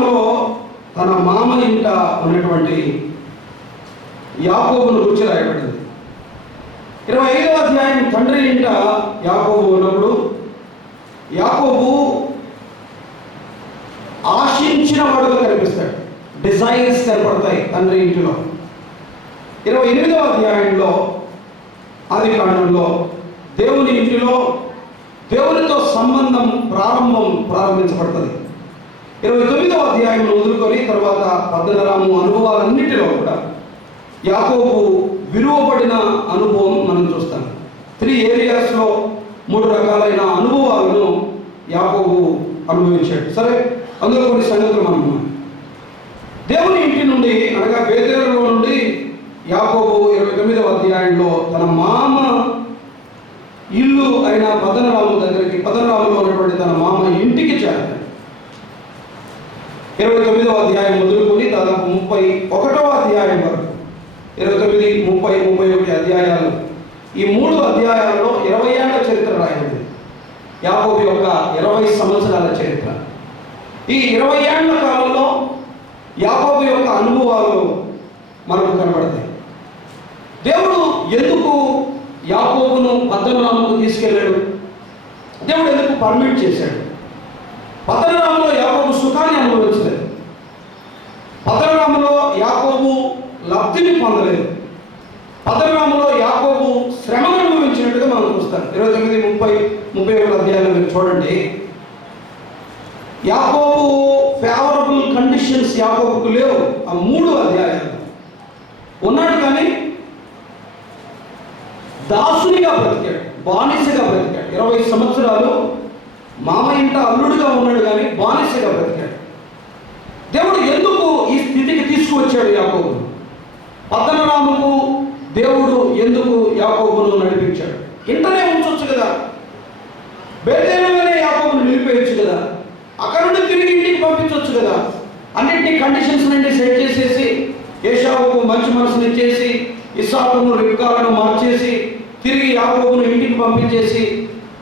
గ్రంథంలో తన మామ ఇంట ఉన్నటువంటి యాకోబును గురించి రాయబడింది. 25వ అధ్యాయం తండ్రి ఇంట యాకోబు ఉన్నప్పుడు యాకోబు ఆశించిన వాడుగా కనిపిస్తాడు. డిజైర్స్ కనపడతాయి తండ్రి ఇంటిలో. 28వ అధ్యాయంలో ఆది కాండంలో దేవుని ఇంటిలో దేవునితో సంబంధం ప్రారంభించబడుతుంది. 29వ అధ్యాయం వదులుకొని తర్వాత పద్దనరాము అనుభవాలన్నింటిలో కూడా యాకోబు విలువబడిన అనుభవం మనం చూస్తాం. 3 ఏరియాస్లో 3 రకాలైన అనుభవాలను యాకోబు అనుభవించాడు. సరే, అందులో కొన్ని సంగతులు మనం దేవుని ఇంటి నుండి అనగా బేతేలులో నుండి యాకోబు 29వ అధ్యాయంలో తన మామ ఇల్లు అయిన పద్దనరాము దగ్గరికి, పద్దనరాములో ఉన్నటువంటి తన మామ ఇంటికి చేరాడు. 29వ అధ్యాయం మొదలుకొని దాదాపు 31వ అధ్యాయం వరకు 29, 30, 31 అధ్యాయాలు, ఈ 3 అధ్యాయాల్లో 20 ఏళ్ల చరిత్ర రాయబడింది. యాకోబు యొక్క 20 సంవత్సరాల చరిత్ర. ఈ 20 ఏళ్ల కాలంలో యాకోబు యొక్క అనుభవాలు మనకు కనబడతాయి. దేవుడు ఎందుకు యాకోబును పద్దనరాముకు తీసుకెళ్ళాడు? దేవుడు ఎందుకు పర్మిట్ చేశాడు? పద్దనరాములో యాకోబు సుఖాన్ని అనుభవించలేదు. పద్దనరాములో యాకోబు లబ్ధిని పొందలేదు. పద్దనరాములో యాకోబు శ్రమను అనుభవించినట్టుగా మనం చూస్తాం. 29, 30, 31 అధ్యాయాలు మీరు చూడండి. యాకోబు ఫేవరబుల్ కండిషన్స్ యాకోబుకు లేవు. ఆ 3 అధ్యాయాలు ఉన్నాడు, కానీ దాసునిగా బ్రతికాడు, బానిసగా బ్రతికాడు. 20 సంవత్సరాలు మామ ఇంట అల్లుడిగా ఉన్నాడు, కానీ బానిసగా బ్రతికాడు. దేవుడు ఎందుకు ఈ స్థితికి తీసుకువచ్చాడు యాకోబును? పద్దనరాముకు దేవుడు ఎందుకు యాకోబును నడిపించాడు? ఇంటనే ఉంచవచ్చు కదా, బేతేలులోనే యాకోబును నిలిపేయచ్చు కదా, అక్కడ నుండి తిరిగి ఇంటికి పంపించవచ్చు కదా. అన్నింటినీ కండిషన్స్ నుండి సెట్ చేసేసి ఏశావుకు మంచి మనసుని ఇచ్చేసి ఇస్సాకును రిబ్కాలను మార్చేసి తిరిగి యాకోబును ఇంటికి పంపించేసి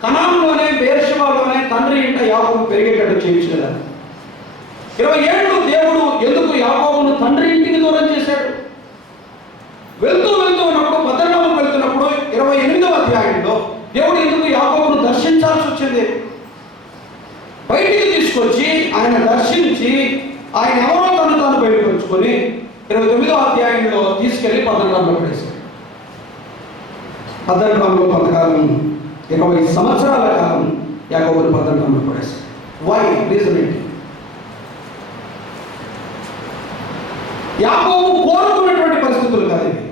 కనానులోనే బేర్షెబాలోనే తండ్రి ఇంట యాకోబు పెరిగేటట్టు చేయొచ్చు కదా. 20 ఏళ్ళు దేవుడు ఎందుకు యాకోబును తండ్రి ఇంటికి దూరం చేశాడు? వెళ్తూ ఉన్నప్పుడు, పద్దనరాముకు వెళ్తున్నప్పుడు 28వ అధ్యాయంలో దేవుడు ఎందుకు యాకోబును దర్శించాల్సి వచ్చింది? బయటికి తీసుకొచ్చి ఆయన దర్శించి ఆయన ఎవరో తాను బయటకు వచ్చుకొని 29వ అధ్యాయంలో తీసుకెళ్లి పద్దనరాములో పడేశాడు. పద్దనరాములో కొంతకాలం 20 సంవత్సరాల కాలం యాకోబును పద్దనరాములో పడేశాడు. వై? రీజన్ ఏంటి? యాకోబు కోరుకున్నటువంటి పరిస్థితులు కాదు ఇవి.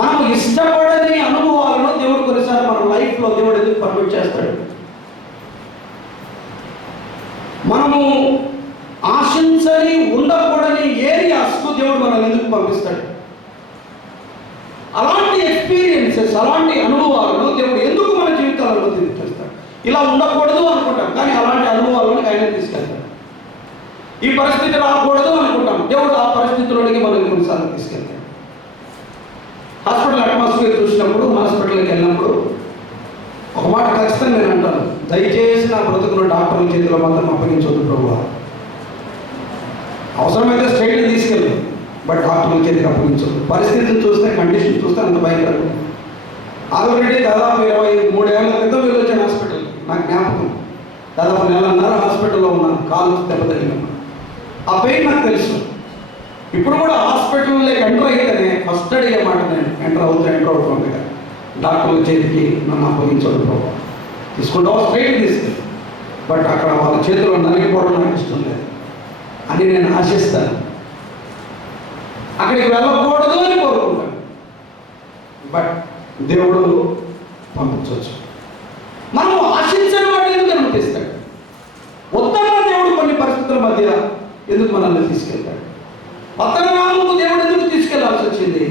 మనం ఇష్టపడని అనుభవాలను దేవుడు కొన్నిసార్లు మన లైఫ్లో దేవుడు ఎందుకు పర్మిట్ చేస్తాడు? మనము ఆశించని ఉండకూడని ఏరియాస్కు దేవుడు మనల్ని ఎందుకు పంపిస్తాడు? అలాంటి ఎక్స్పీరియన్సెస్, అలాంటి అనుభవాలను దేవుడు ఎందుకు మన జీవితాలలో తీసుకెళ్తాడు? ఇలా ఉండకూడదు అనుకుంటాం, కానీ అలాంటి అనుభవాలను ఆయన తీసుకెళ్తాడు. ఈ పరిస్థితి రాకూడదు అనుకుంటాం, దేవుడు ఆ పరిస్థితుల్లోకి మనల్ని కొన్నిసార్లు తీసుకెళ్తాడు. హాస్పిటల్ అట్మాస్ఫియర్ చూసినప్పుడు, హాస్పిటల్కి వెళ్ళినప్పుడు ఒక మాట ఖచ్చితంగా నేను అంటాను, దయచేసి నా బ్రతుకును డాక్టర్ల చేతిలో మాత్రం అప్పగించవద్దు ప్రభువా. అవసరమైతే స్ట్రైట్గా తీసుకెళ్ళి, బట్ డాక్టర్ల చేతికి అప్పగించవద్దు. పరిస్థితిని చూస్తే, కండిషన్ చూస్తే అంత భయంకరంగా. ఆల్రెడీ దాదాపు 23 ఏళ్ల క్రితం వెళ్ళొచ్చాను హాస్పిటల్. నాకు జ్ఞాపకం, దాదాపు 1.5 నెలలు హాస్పిటల్లో ఉన్నాను, కాలు దెబ్బ తగిలిన. ఆ పెయిన్ నాకు తెలుసు. ఇప్పుడు కూడా హాస్పిటల్లోకి ఎంటర్ అయ్యేదనే ఫస్ట్ అడిగే మాట నేను, ఎంటర్ అవుతుంది కదా, డాక్టర్ల చేతికి నన్ను అప్పగించవద్దు ప్రభు. తీసుకుంటావా? స్ట్రైట్ తీసుకెళ్ళి, బట్ అక్కడ వాళ్ళ చేతిలో నలిగిపోవడం నాకు ఇష్టం లేదు అని నేను ఆశిస్తాను. అక్కడికి వెళ్ళకూడదు అని కోరుకుంటాను, బట్ దేవుడు పంపించవచ్చు. మనం ఆశించని వాటి ఎందుకు అనుమతిస్తాడు? ఉత్తమ దేవుడు కొన్ని పరిస్థితుల మధ్య ఎందుకు మనల్ని తీసుకెళ్తాడు? పద్దనరాముకు దేవుడు ఎందుకు తీసుకెళ్లాల్సి వచ్చింది?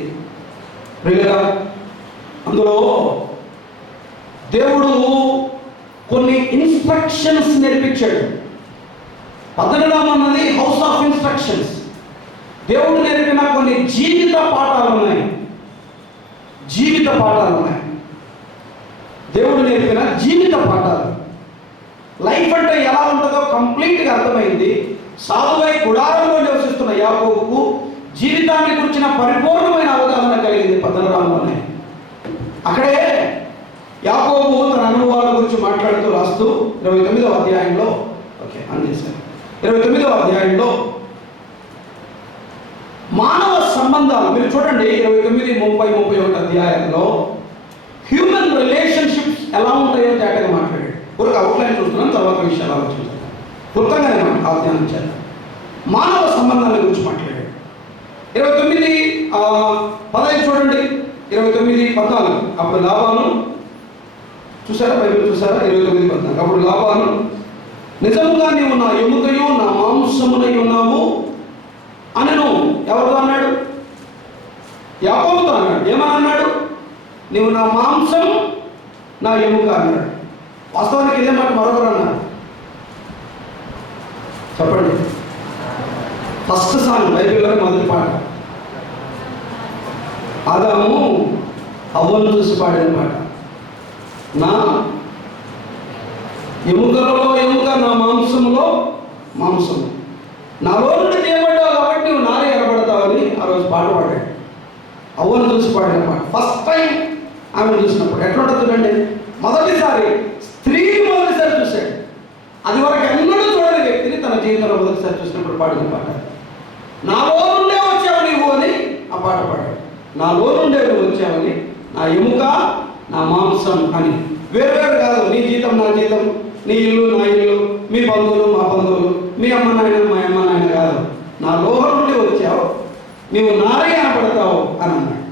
ప్రియులారా, అందులో దేవుడు కొన్ని ఇన్స్ట్రక్షన్స్ నేర్పించాడు. పద్దనరాము అన్నది హౌస్ ఆఫ్ ఇన్స్ట్రక్షన్స్. దేవుడు నేర్పిన కొన్ని జీవిత పాఠాలు ఉన్నాయి. దేవుడు నేర్పిన జీవిత పాఠాలు. లైఫ్ అంటే ఎలా ఉంటుందో కంప్లీట్ కంప్లీట్గా అర్థమైంది. సాధువై గుడారంలో నివసిస్తున్న యాకోబుకు జీవితాన్ని గురించిన పరిపూర్ణమైన అవగాహన కలిగింది పద్దనరాములోనే. అక్కడే యాకోబు తన అనుభవాల గురించి మాట్లాడుతూ రాస్తూ 29వ అధ్యాయంలో అందించారు. 29వ అధ్యాయంలో మానవ సంబంధాలు మీరు చూడండి. 29, 30, 31 అధ్యాయంలో హ్యూమన్ రిలేషన్షిప్స్ ఎలా ఉంటాయో తేటగా మాట్లాడాడు. ఒక అవుట్లైన్ చూస్తున్నాం, తర్వాత విషయాలు ఆలోచించాలి. క్లుప్తంగానే ధ్యానం చేద్దాం. మానవ సంబంధాల గురించి మాట్లాడాడు. 29:15 చూడండి. 29:14 అప్పుడు లాబాను చూసారా, బైబిల్ చూసారా? 29:14 అప్పుడు లాబాను, నిజముగా నీవు నా ఎముకయు నా మాంసమునై ఉన్నావు అనను. ఎవరితో అన్నాడు? యాకోబుతో అన్నాడు. ఏమని అన్నాడు? నీవు నా మాంసం నా ఎముక అన్నాడు. వాస్తవానికి ఇదే మాట మరొకరు అన్నారు. చెప్పండి. ఫస్ట్ సాంగ్ బైబిల్లో మొదటి పాట ఆదాము హవ్వను చూసి పాడిన పాట. నా ఎముకలలో ఎముక, నా మాంసములో మాంసము, నాలో నుండి తీయబడ్డావు కాబట్టి నువ్వు నారే ఎనబడతావని ఆ రోజు పాట పాడాడు. హవ్వను చూసి పాడిన పాట. ఫస్ట్ టైం ఆమెను చూసినప్పుడు ఎట్లా ఉంటుందండి? మొదటిసారి స్త్రీని మొదటిసారి చూశాడు. అది వరకు ఎన్నడూ చూడని వ్యక్తిని తన జీవితంలో మొదటిసారి చూసినప్పుడు పాడిన పాట. నాలో నుండే వచ్చావు నీవు అని ఆ పాట పాడాడు. నాలో నుండే నువ్వు వచ్చావని, నా ఎముక నా మాంసం అని. వేరువేరు కాదు. నీ జీతం నా జీతం, నీ ఇల్లు నా ఇల్లు, మీ బంధువులు మా బంధువులు, మీ అమ్మ నాయన మా అమ్మ నాయన కాదు. నా లోహ నుండి వచ్చావు, నీవు నారే అనపడతావు అని అన్నాడు.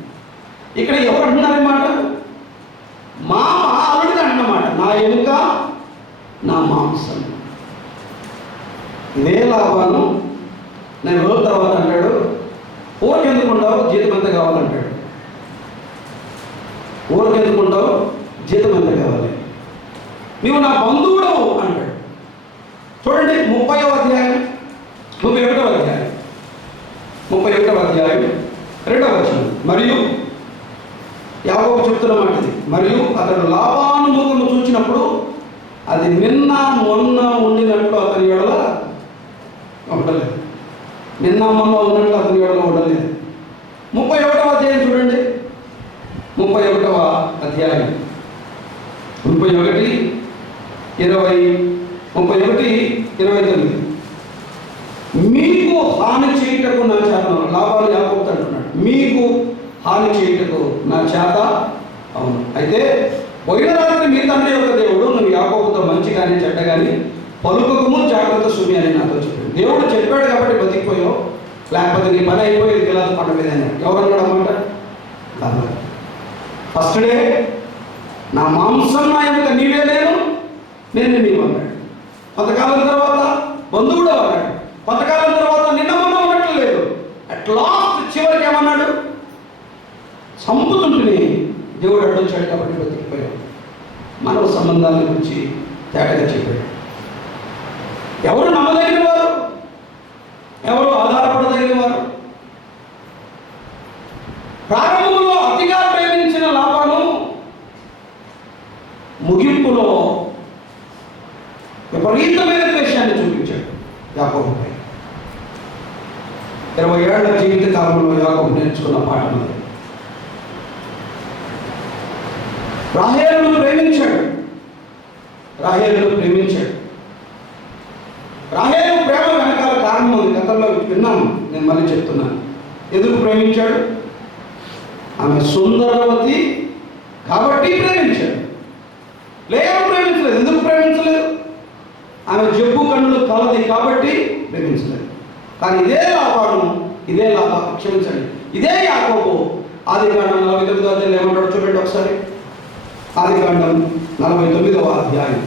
ఇక్కడ ఎవరు అంటున్నారు మాట? మామ అల్లుడిగా అన్నమాట. నా ఎముక నా మాంసం. ఇదే లాభాను నేను రోజు తర్వాత అంటాడు, ఊరికి ఎందుకుంటావు, జీతం ఎంత కావాలంటాడు. ఊరికి ఎందుకుంటావు, జీతం ఎంత కావాలి, నీవు నా బంధువుడవు అంటాడు. చూడండి 30వ అధ్యాయం 31వ అధ్యాయం 31వ అధ్యాయం 2వ వచనం. మరియు యాకోబు చెప్తున్న మాట ఇది. మరియు అతడు లాబాను ముఖము చూచినప్పుడు అది నిన్న మొన్న ఉండినట్లు అతని ఎడల ఉండలేదు. నిన్న మొన్న ఉన్నట్లు అతని ఎడల ఉండలేదు. 31వ అధ్యాయం చూడండి. 31వ అధ్యాయం 31:29 మీకు హాని చేయుటకు నా చేత, లాభాలు యాకోబు అంటున్నాడు, మీకు హాని చేయుటకు నా చేత అవును. అయితే పోయిన రాత్రి మీ తండ్రి యొక్క దేవుడు నువ్వు యాకోబుతో మంచి కానీ చెడ్డ కానీ పలుకము జాగ్రత్త సుమి అని నాతో చెప్పాడు. దేవుడు చెప్పాడు కాబట్టి బతికిపోయావు, లేకపోతే నీ పని అయిపోయేది గిలాదు పంట మీద అన్నాడు. ఎవరన్నాడు అన్నమాట? ఫస్ట్ డే నా మాంసం నా ఎముక నీవే, నేను నీవు అన్నాడు. కొంతకాలం తర్వాత బంధువుడు అన్నాడు. కొంతకాలం తర్వాత నిన్న మొన్న ఉన్నట్లు లేదు. అట్ లాస్ట్ చివరికి ఏమన్నాడు? చంపుతుంటుని దేవుడు అడ్డొచ్చాడు కాబట్టి బతికిపోయావు. మానవ సంబంధాల గురించి తేటగా చెప్పాడు. ఎవరు నమ్మదగిన వారు, ఎవరు ఆధారపడదగిన వారు? ప్రారంభంలో అతిగా ప్రేమించిన లాభాను ముగింపులో విపరీతమైన ద్వేషాన్ని చూపించాడు యాకోబుపై. 20 ఏళ్ల జీవిత కాలంలో యాకోబు నేర్చుకున్న పాఠం. రాహేలును ప్రేమించాడు. రాహేలు ప్రేమ వెనకాల కారణం ఉంది. గతంలో విన్నాము, నేను మళ్ళీ చెప్తున్నాను. ఎందుకు ప్రేమించాడు? ఆమె సుందరవతి కాబట్టి ప్రేమించాడు. లేవు ప్రేమించలేదు. ఎందుకు ప్రేమించలేదు? ఆమె జబ్బు కన్నులు కలది కాబట్టి ప్రేమించలేదు. కానీ ఇదే యాకోబు ఆదికాండం 49వ అధ్యాయం ఏమంటాడు చూడండి ఒకసారి. ఆదికాండం 49వ అధ్యాయం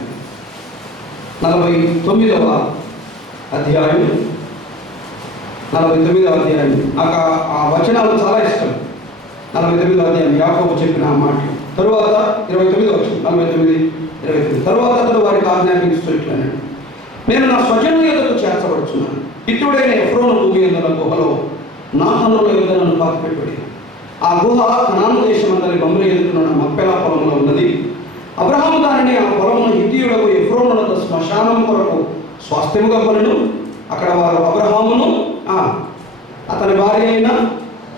49వ అధ్యాయం నాకు ఆ వచనాలు చాలా ఇష్టం. 49వ అధ్యాయం యాకోబు చెప్పిన ఆ మాటలు. తరువాత 29వ వచనం 49:29 తరువాత అతడు వారికి ఆజ్ఞాపించుతూ ఇట్లన్నాడు, నేను నా స్వజనుల యొద్దకు చేర్చబడుచున్నాను. హిత్తుడైన ఎఫ్రోను భూమి యందున్న గుహలో నా తనుల యొద్ద నన్ను పాతిపెట్టుడి. ఆ గుహ కనాను దేశమందరి మమ్రే ఎదుర్కొన్న మక్పెలా పొలంలో ఉన్నది. అబ్రహాము దానిని ఆ పొలమును హిత్తీయులకు ఎఫ్రోనులకు శ్మశానం కొరకు స్వాస్థ్యముగా కొనెను. అక్కడ వారు అబ్రహామును అతని భార్య అయిన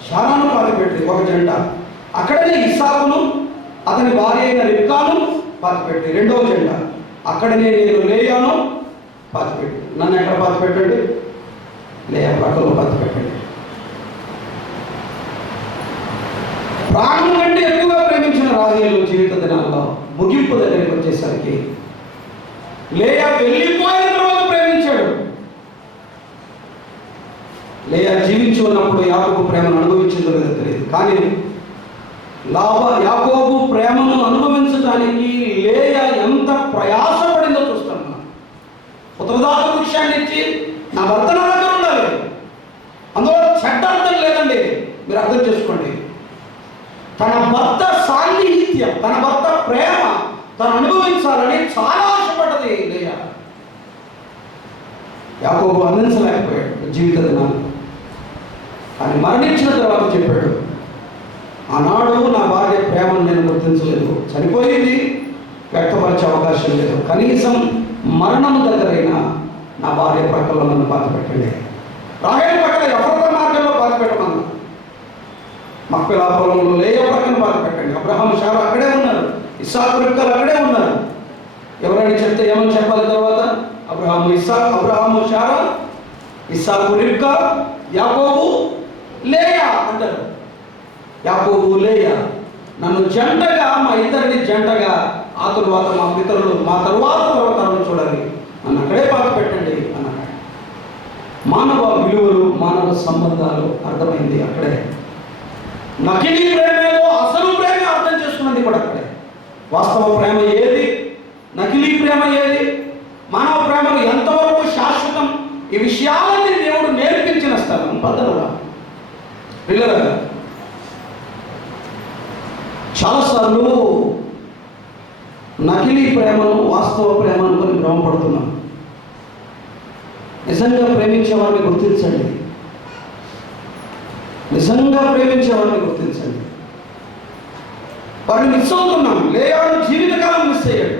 శారాను పాతిపెట్టి ఒక జంట. అక్కడనే ఇస్సాకును అతని భార్య అయిన రిబ్కాను పాతిపెట్టి రెండవ జంట. అక్కడనే నేను లేయాను పాతిపెట్టి. నన్ను ఎక్కడ పాతిపెట్టండి? లేయా పక్కలో పాతిపెట్టండి. ప్రాణం కంటే ఎక్కువగా ప్రేమించిన రాహేలు జీవిత దినాల్లో ముగింపు దగ్గరికి వచ్చేసరికి లేయా వెళ్ళిపోయిన తర్వాత ప్రేమించాడు. లేయా జీవించి ఉన్నప్పుడు యాకోబు ప్రేమను అనుభవించిందో లేదో తెలియదు. కానీ యాకోబు ప్రేమను అనుభవించడానికి లేయా ఎంత ప్రయాసపడిందో చూస్తాం మనం. పుత్రదాత వృక్షాన్ని ఇచ్చి నా భర్త నా దగ్గర ఉండాలి, అందులో చెడ్డ అర్థం లేదండి, మీరు అర్థం చేసుకోండి. తన భర్త సాన్నిహిత్యం, తన భర్త ప్రేమ తను అనుభవించాలని చాలా ఆశపడ్డది లేయా. యాకోబు అందించలేకపోయాడు జీవిత దినాలు. కానీ మరణించిన తర్వాత చెప్పాడు, ఆనాడు నా భార్య ప్రేమను నేను గుర్తించలేదు, చనిపోయింది, వ్యక్తపరిచే అవకాశం లేదు, కనీసం మరణం దగ్గరైనా నా భార్య ప్రక్కలో నన్ను పాతిపెట్టండి. రాహేలు పక్కన ఎఫ్రాతా మార్గంలో పాతిపెట్టమన్నా, మక్పెలా పొలంలో లేయా పక్కన పాతిపెట్టండి. అబ్రహాము శారా అక్కడే ఉన్నారు, ఇస్సాకు రిబ్కాలు అక్కడే ఉన్నారు. ఎవరైనా చెప్తే ఏమని చెప్పాలి తర్వాత? అబ్రహాము శారా, ఇస్సాకు రిబ్కా, యాకోబు లేయా అంటారు. యాకోబు లేయా నన్ను జంటగా, మా ఇద్దరిని జంటగా, ఆ తరువాత మా పితరులు మా తరువాత చూడాలి, నన్ను అక్కడే పాత పెట్టండి అన్నాడు. మానవ విలువలు, మానవ సంబంధాలు అర్థమైంది అక్కడే. నకిలీ ప్రేమలో అసలు ప్రేమ అర్థం చేసుకున్నది కూడా అక్కడే. వాస్తవ ప్రేమ ఏది, నకిలీ ప్రేమ ఏది, మానవ ప్రేమలు ఎంతవరకు శాశ్వతం, ఈ విషయాలన్నీ దేవుడు నేర్పించిన స్థలం పదవుగా. పిల్లలుగా చాలాసార్లు నకిలీ ప్రేమను వాస్తవ ప్రేమను కొని భ్రమపడుతున్నాం. నిజంగా ప్రేమించే వారిని గుర్తించండి, నిజంగా ప్రేమించే వారిని గుర్తించండి. వారిని మిస్ అవుతున్నాం. లేయాను జీవితకాలం మిస్ అయ్యాడు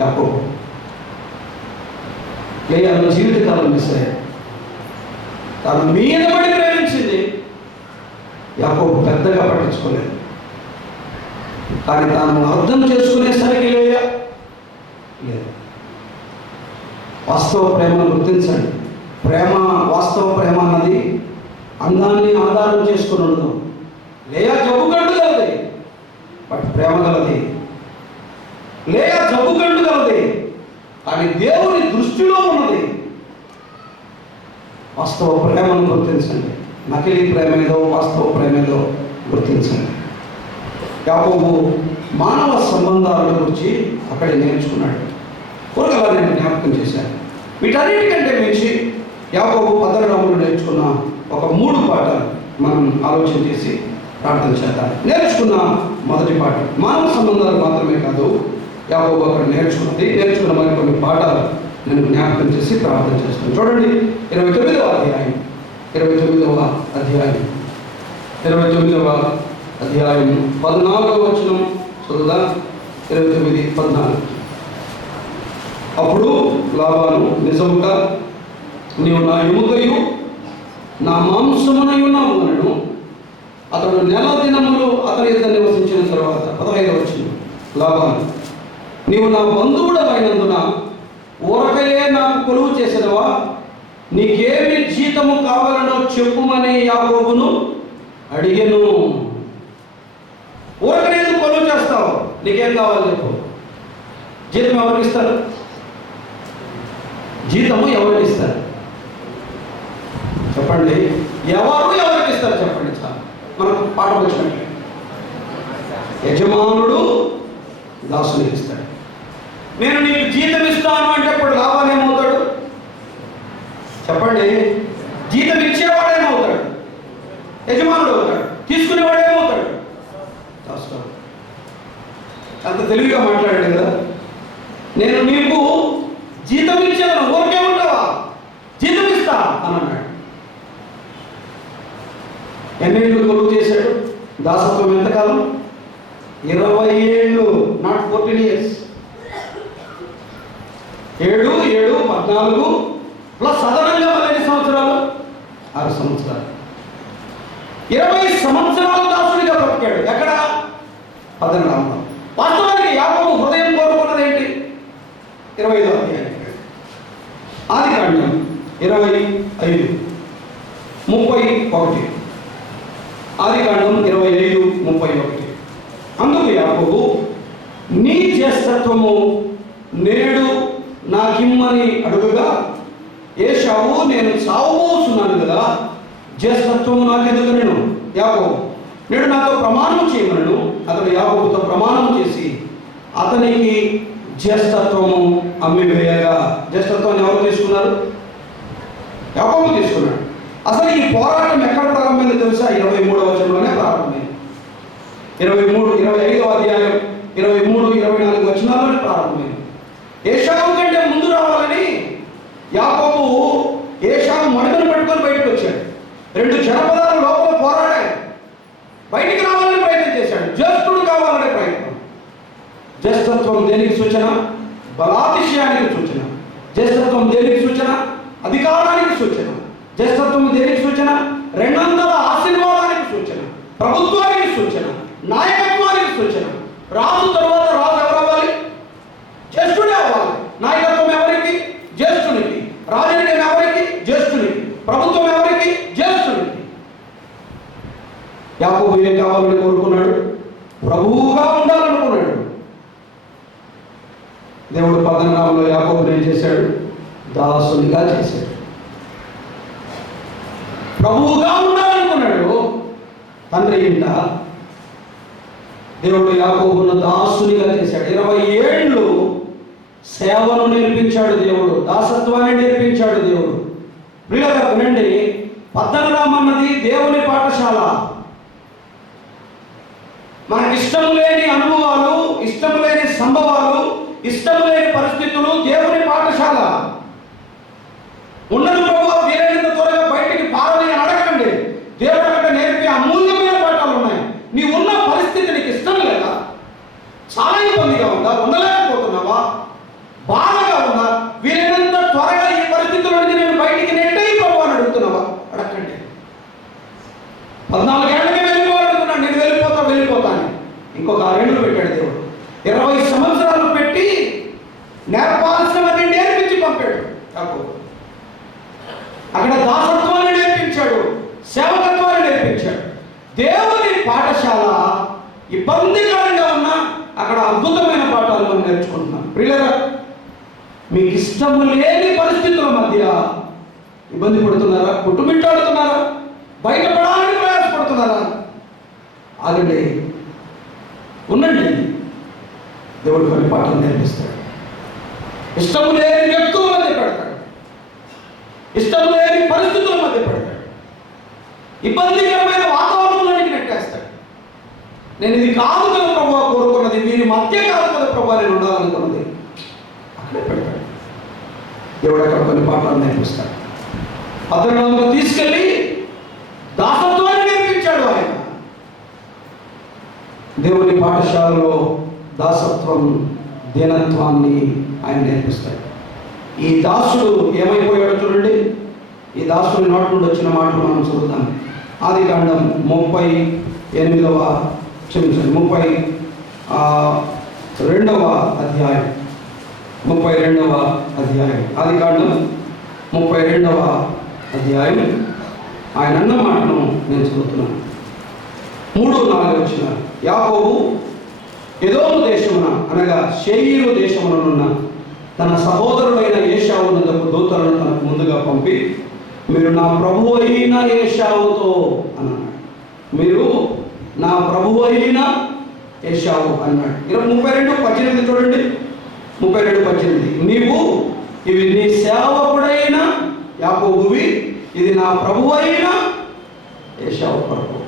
యాకోబు. లేయాను జీవితకాలం మిస్ అయ్యాడు. తను మీద పడి ప్రేమించింది, యాకోబు పెద్దగా పట్టించుకోలేదు. కానీ తాను అర్థం చేసుకునేసరికి లేదు. వాస్తవ ప్రేమను గుర్తించండి. ప్రేమ, వాస్తవ ప్రేమ అన్నది అందాన్ని ఆధారం చేసుకుని ఉండదు. లేయా జబ్బుగండు గలది, బట్ ప్రేమ గలది. లేయా జబ్బుగండు గలది, కానీ దేవుని దృష్టిలో ఉన్నది. వాస్తవ ప్రేమను గుర్తించండి. నకిలీ ప్రేమ ఏదో, వాస్తవ ప్రేమ ఏదో గుర్తించండి. యాకోబు మానవ సంబంధాల గురించి అక్కడే నేర్చుకున్నాడు. ఊరకలా నేను జ్ఞాపకం చేశాను. వీటన్నిటికంటే మించి యాకోబు పదరాములు నేర్చుకున్న ఒక 3 పాఠాలు మనం ఆలోచన చేసి ప్రార్థన చేద్దాం. నేర్చుకున్న మొదటి పాఠం మానవ సంబంధాలు మాత్రమే కాదు, యాకోబు అక్కడ నేర్చుకున్న మరికొన్ని పాఠాలు నేను జ్ఞాపకం చేసి ప్రార్థన చేస్తాను. చూడండి, 29వ అధ్యాయం 14వ వచనం చదువుదా. 29:14. అప్పుడు లాబాను, నిజముగా నీవు నా ఎముకయు నా మాంసమునై ఉన్నావు అనను. అతడు నెల దినములు అతని యొద్ద నివసించిన తర్వాత 15వ వచనం. లాబాను, నీవు నా బంధువుడవైనందున ఊరకయే నాకు కొలువు చేసినవా? నీకేమి జీతము కావాలనో చెప్పుమని యాకోబును అడిగెను. ఊరకనే ఎందుకు కొలువు చేస్తావు? నీకేం కావాలి చెప్పు. జీతం ఎవరికి ఇస్తారు? జీతము ఎవరికి ఇస్తారు చెప్పండి? ఎవరికి ఇస్తారు చెప్పండి? చాలు, మనకు పాఠం వచ్చినట్లే. యజమానుడు దాసునికి ఇస్తాడు. నేను నీకు జీతం ఇస్తాను అంటే అప్పుడు లాభాలు ఏమవుతాడు చెప్పండి? జీతం ఇచ్చేవాడేమవుతాడు? యజమానుడు అవుతాడు. తీసుకునేవాడేమవుతాడు? దాసుడు. అంత తెలివిగా మాట్లాడాడు కదా. నేను నీకు జీతం ఇచ్చాను, ఊరికే ఉంటావా? జీతం ఇస్తా అని అన్నాడు. ఎన్నేళ్ళు కొలువు చేశాడు? దాసత్వం ఎంతకాలం? 20 ఏళ్ళు, నాట్ 14 years. 7, 7, 14 ప్లస్ అదనంగా మళ్ళీ సంవత్సరాలు 6 సంవత్సరాలు 20 సంవత్సరాలు దాసుడిగా బ్రతికాడు. ఎక్కడ? పద్దనరాములో. వాస్తవానికి యాకోబు హృదయం కోరుకున్నది ఏంటి? 25వ అధ్యాయం ఆదికాండం 25, 31. ఆదికాండం 25, 31. అందుకు యాకోబు, నీ జ్యేష్ఠత్వము నేడు నాకిమ్మని అడుగుగా ఏశావు, నేను చావబోతున్నాను కదా, జ్యేష్ఠత్వము నాకెందుకు? నేను యాకోబు, నేడు నాతో ప్రమాణం చేయమనను. అతడు యాకోబుతో ప్రమాణం చేసి అతనికి జ్యేష్ఠత్వము అమ్మివేయగా. జ్యేష్ఠత్వాన్ని ఎవరు తీసుకున్నారు? యాకోబు తీసుకున్నాడు. అసలు ఈ పోరాటం ఎక్కడ ప్రారంభమైందో తెలుసా? 23వ వచనంలోనే ప్రారంభమైంది. 25వ అధ్యాయం 23, 24 వచనాల్లోనే ప్రారంభమైంది. ఏశావు కంటే ముందు రావాలని యాకోబు ఏశావు మడుగును పట్టుకొని బయటకు వచ్చాడు. 2 జనపదాల లోపల పోరాడాడు. బయటికి రావాలని ప్రయత్నం చేశాడు. జ్యేష్ఠుడు కావాలనే ప్రయత్నం. జ్యేష్ఠత్వం దేనికి సూచన? బలాతిశయానికి సూచన. జ్యేష్ఠత్వం దేనికి సూచన? అధికారానికి సూచన. జ్యేష్ఠత్వం దేనికి సూచన? 200 ఆశీర్వాదానికి సూచన, ప్రభుత్వానికి సూచన, నాయకత్వానికి సూచన. రాజు తర్వాత రాజు ఎవరు అవ్వాలి? జ్యేష్ఠుడే అవ్వాలి. నాయకత్వం ఎవరికి? జ్యేష్ఠునికి. రాజరికం ఎవరికి? జ్యేష్ఠునికి. ప్రభుత్వం ఎవరికి? జ్యేష్ఠునికి. యాకోబు ఏం కావాలని కోరుకున్నాడు? ప్రభువుగా ఉండాలనుకున్నాడు. దేవుడు పద్దనరాములో యాకోబుని ఏం చేశాడు? దాసునిగా చేశాడు. ప్రభువుగా ఉండాలనుకున్నాడు. తండ్రి ఇంట దేవుడు యాకోబును దాసునిగా చేశాడు. 20 ఏళ్ళు సేవను నేర్పించాడు దేవుడు. దాసత్వాన్ని నేర్పించాడు దేవుడు. ప్రియులారా వినండి, పద్దనరాము అన్నది దేవుని పాఠశాల. మనకి ఇష్టం లేని అనుభవాలు, ఇష్టం లేని సంభవాలు, ఇష్టం లేని పరిస్థితులు దేవుని పాఠశాల. ఉన్నది ప్రభు వీలైనంత త్వరగా బయటికి పారని అడగండి. దేవుడు అక్కడ నేర్పే అమూల్యమైన పాఠాలు ఉన్నాయి. నీ ఉన్న పరిస్థితి నీకు ఇష్టం లేదా? చాలా ఇబ్బందిగా ఉందా? ఉండలేకపోతున్నావా? బాధగా ఉందా? వీలైనంత త్వరగా ఈ పరిస్థితుల నుంచి నేను బయటికి నెట్టయి ప్రభు అని అడుగుతున్నావా? అడగండి. 14 ఏళ్ళకి వెళ్ళిపోవాలనుకున్నాను. నేను వెళ్ళిపోతాను. ఇంకొక 6 ఏళ్ళు పెట్టాడు దేవుడు. 20 సంవత్సరాలు పెట్టి నేర్పాల్సినవన్నీ నేర్పించి పంపాడు యాకోబు. అక్కడ దాసత్వాన్ని నేర్పించాడు, సేవకత్వాన్ని నేర్పించాడు. దేవుని పాఠశాల ఇబ్బందికరంగా ఉన్నా అక్కడ అద్భుతమైన పాఠాలు మనం నేర్చుకుంటున్నాం. ప్రియులారా, మీకు ఇష్టం లేని పరిస్థితుల మధ్య ఇబ్బంది పడుతున్నారా? కుటుంబింటాడుతున్నారా? బయటపడాలని ప్రయాసపడుతున్నారా? ఆగండి, ఉండండి. దేవుడు కొన్ని పాఠాలు నేర్పిస్తాడు. ఇష్టం లేని వ్యక్తుల మధ్య పెడతాడు, ఇష్టం లేని పరిస్థితుల మధ్య పెడతాడు, ఇబ్బందికరమైన వాతావరణంలోనికి నెట్టేస్తాడు. నేను ఇది కాదు కదా ప్రభు కోరుకున్నది, వీరి మధ్య కాదు కదా ప్రభు నేను ఉండాలనుకున్నది, అక్కడే పెడతాడు. దేవుడు అక్కడ కొన్ని పాఠాలు నేర్పిస్తాడు. పద్దనరాములో తీసుకెళ్ళి దాసత్వాన్ని నేర్పించాడు ఆయన. దేవుని పాఠశాలలో దాసత్వం, దీనత్వాన్ని ఆయన నేర్పిస్తాడు. ఈ దాసుడు ఏమైపోయాడో చూడండి. ఈ దాసుడి నోటి నుండి వచ్చిన మాటలు మనం చదువుతాం. ఆదికాండం 32వ అధ్యాయం 32వ అధ్యాయం ఆదికాండం 32వ అధ్యాయం ఆయన అన్న మాటను నేను చదువుతున్నాను. 3-4 వచనాలు. యాకోబు ఎదోము దేశమున అనగా శేయీరు దేశముననున్న తన సహోదరుడైన ఏశావునకు దూతలను తనకు ముందుగా పంపి, మీరు నా ప్రభువు అయిన ఏశావుతో అన్నాడు. మీరు నా ప్రభువు అయిన ఏశావు అన్నాడు. 32:18 చూడండి. 32:18 నీవు ఇవి నీ సేవకుడైన యాకోబువి, ఇది నా ప్రభువు అయిన ఏశావు కొరకు.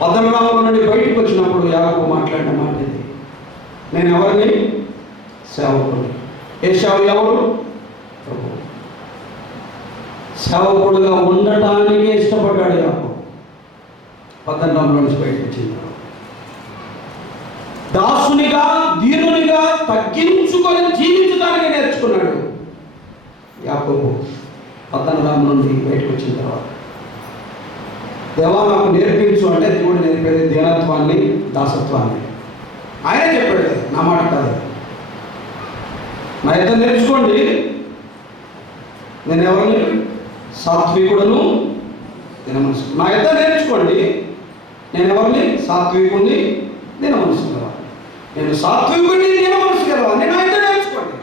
పద్దనరాములో నుండి బయటకు వచ్చినప్పుడు యాకోబు మాట్లాడిన మాట ఇది. నేను ఎవరిని? సేవకుడు. ఏశావు ఎవరు? ప్రభు. సేవకుడుగా ఉండటానికి ఇష్టపడ్డాడు యాకోబు. పద్దనరాములో నుంచి బయటకు వచ్చింది. దాసునిగా దీనునిగా తగ్గించుకొని జీవించడానికి నేర్చుకున్నాడు యాకోబు. పద్దనరాము నుండి బయటకు వచ్చిన తర్వాత దేవా నాకు నేర్పించు అంటే దేవుడు నేర్పేది దీనత్వాన్ని, దాసత్వాన్ని. ఆయనే చెప్పాడు, నా మాట కాదు. నా ఇద్దరు నేర్చుకోండి, నేను ఎవరిని సాత్వికుడును దీన మనసు. నా ఇద్దరు నేర్చుకోండి, నేను ఎవరిని సాత్వికుడిని దీన మనసు గలవాడిని. నేను సాత్వికుడిని దీన మనసు గలవాడిని. నా ఇద్దరు నేర్చుకోండి.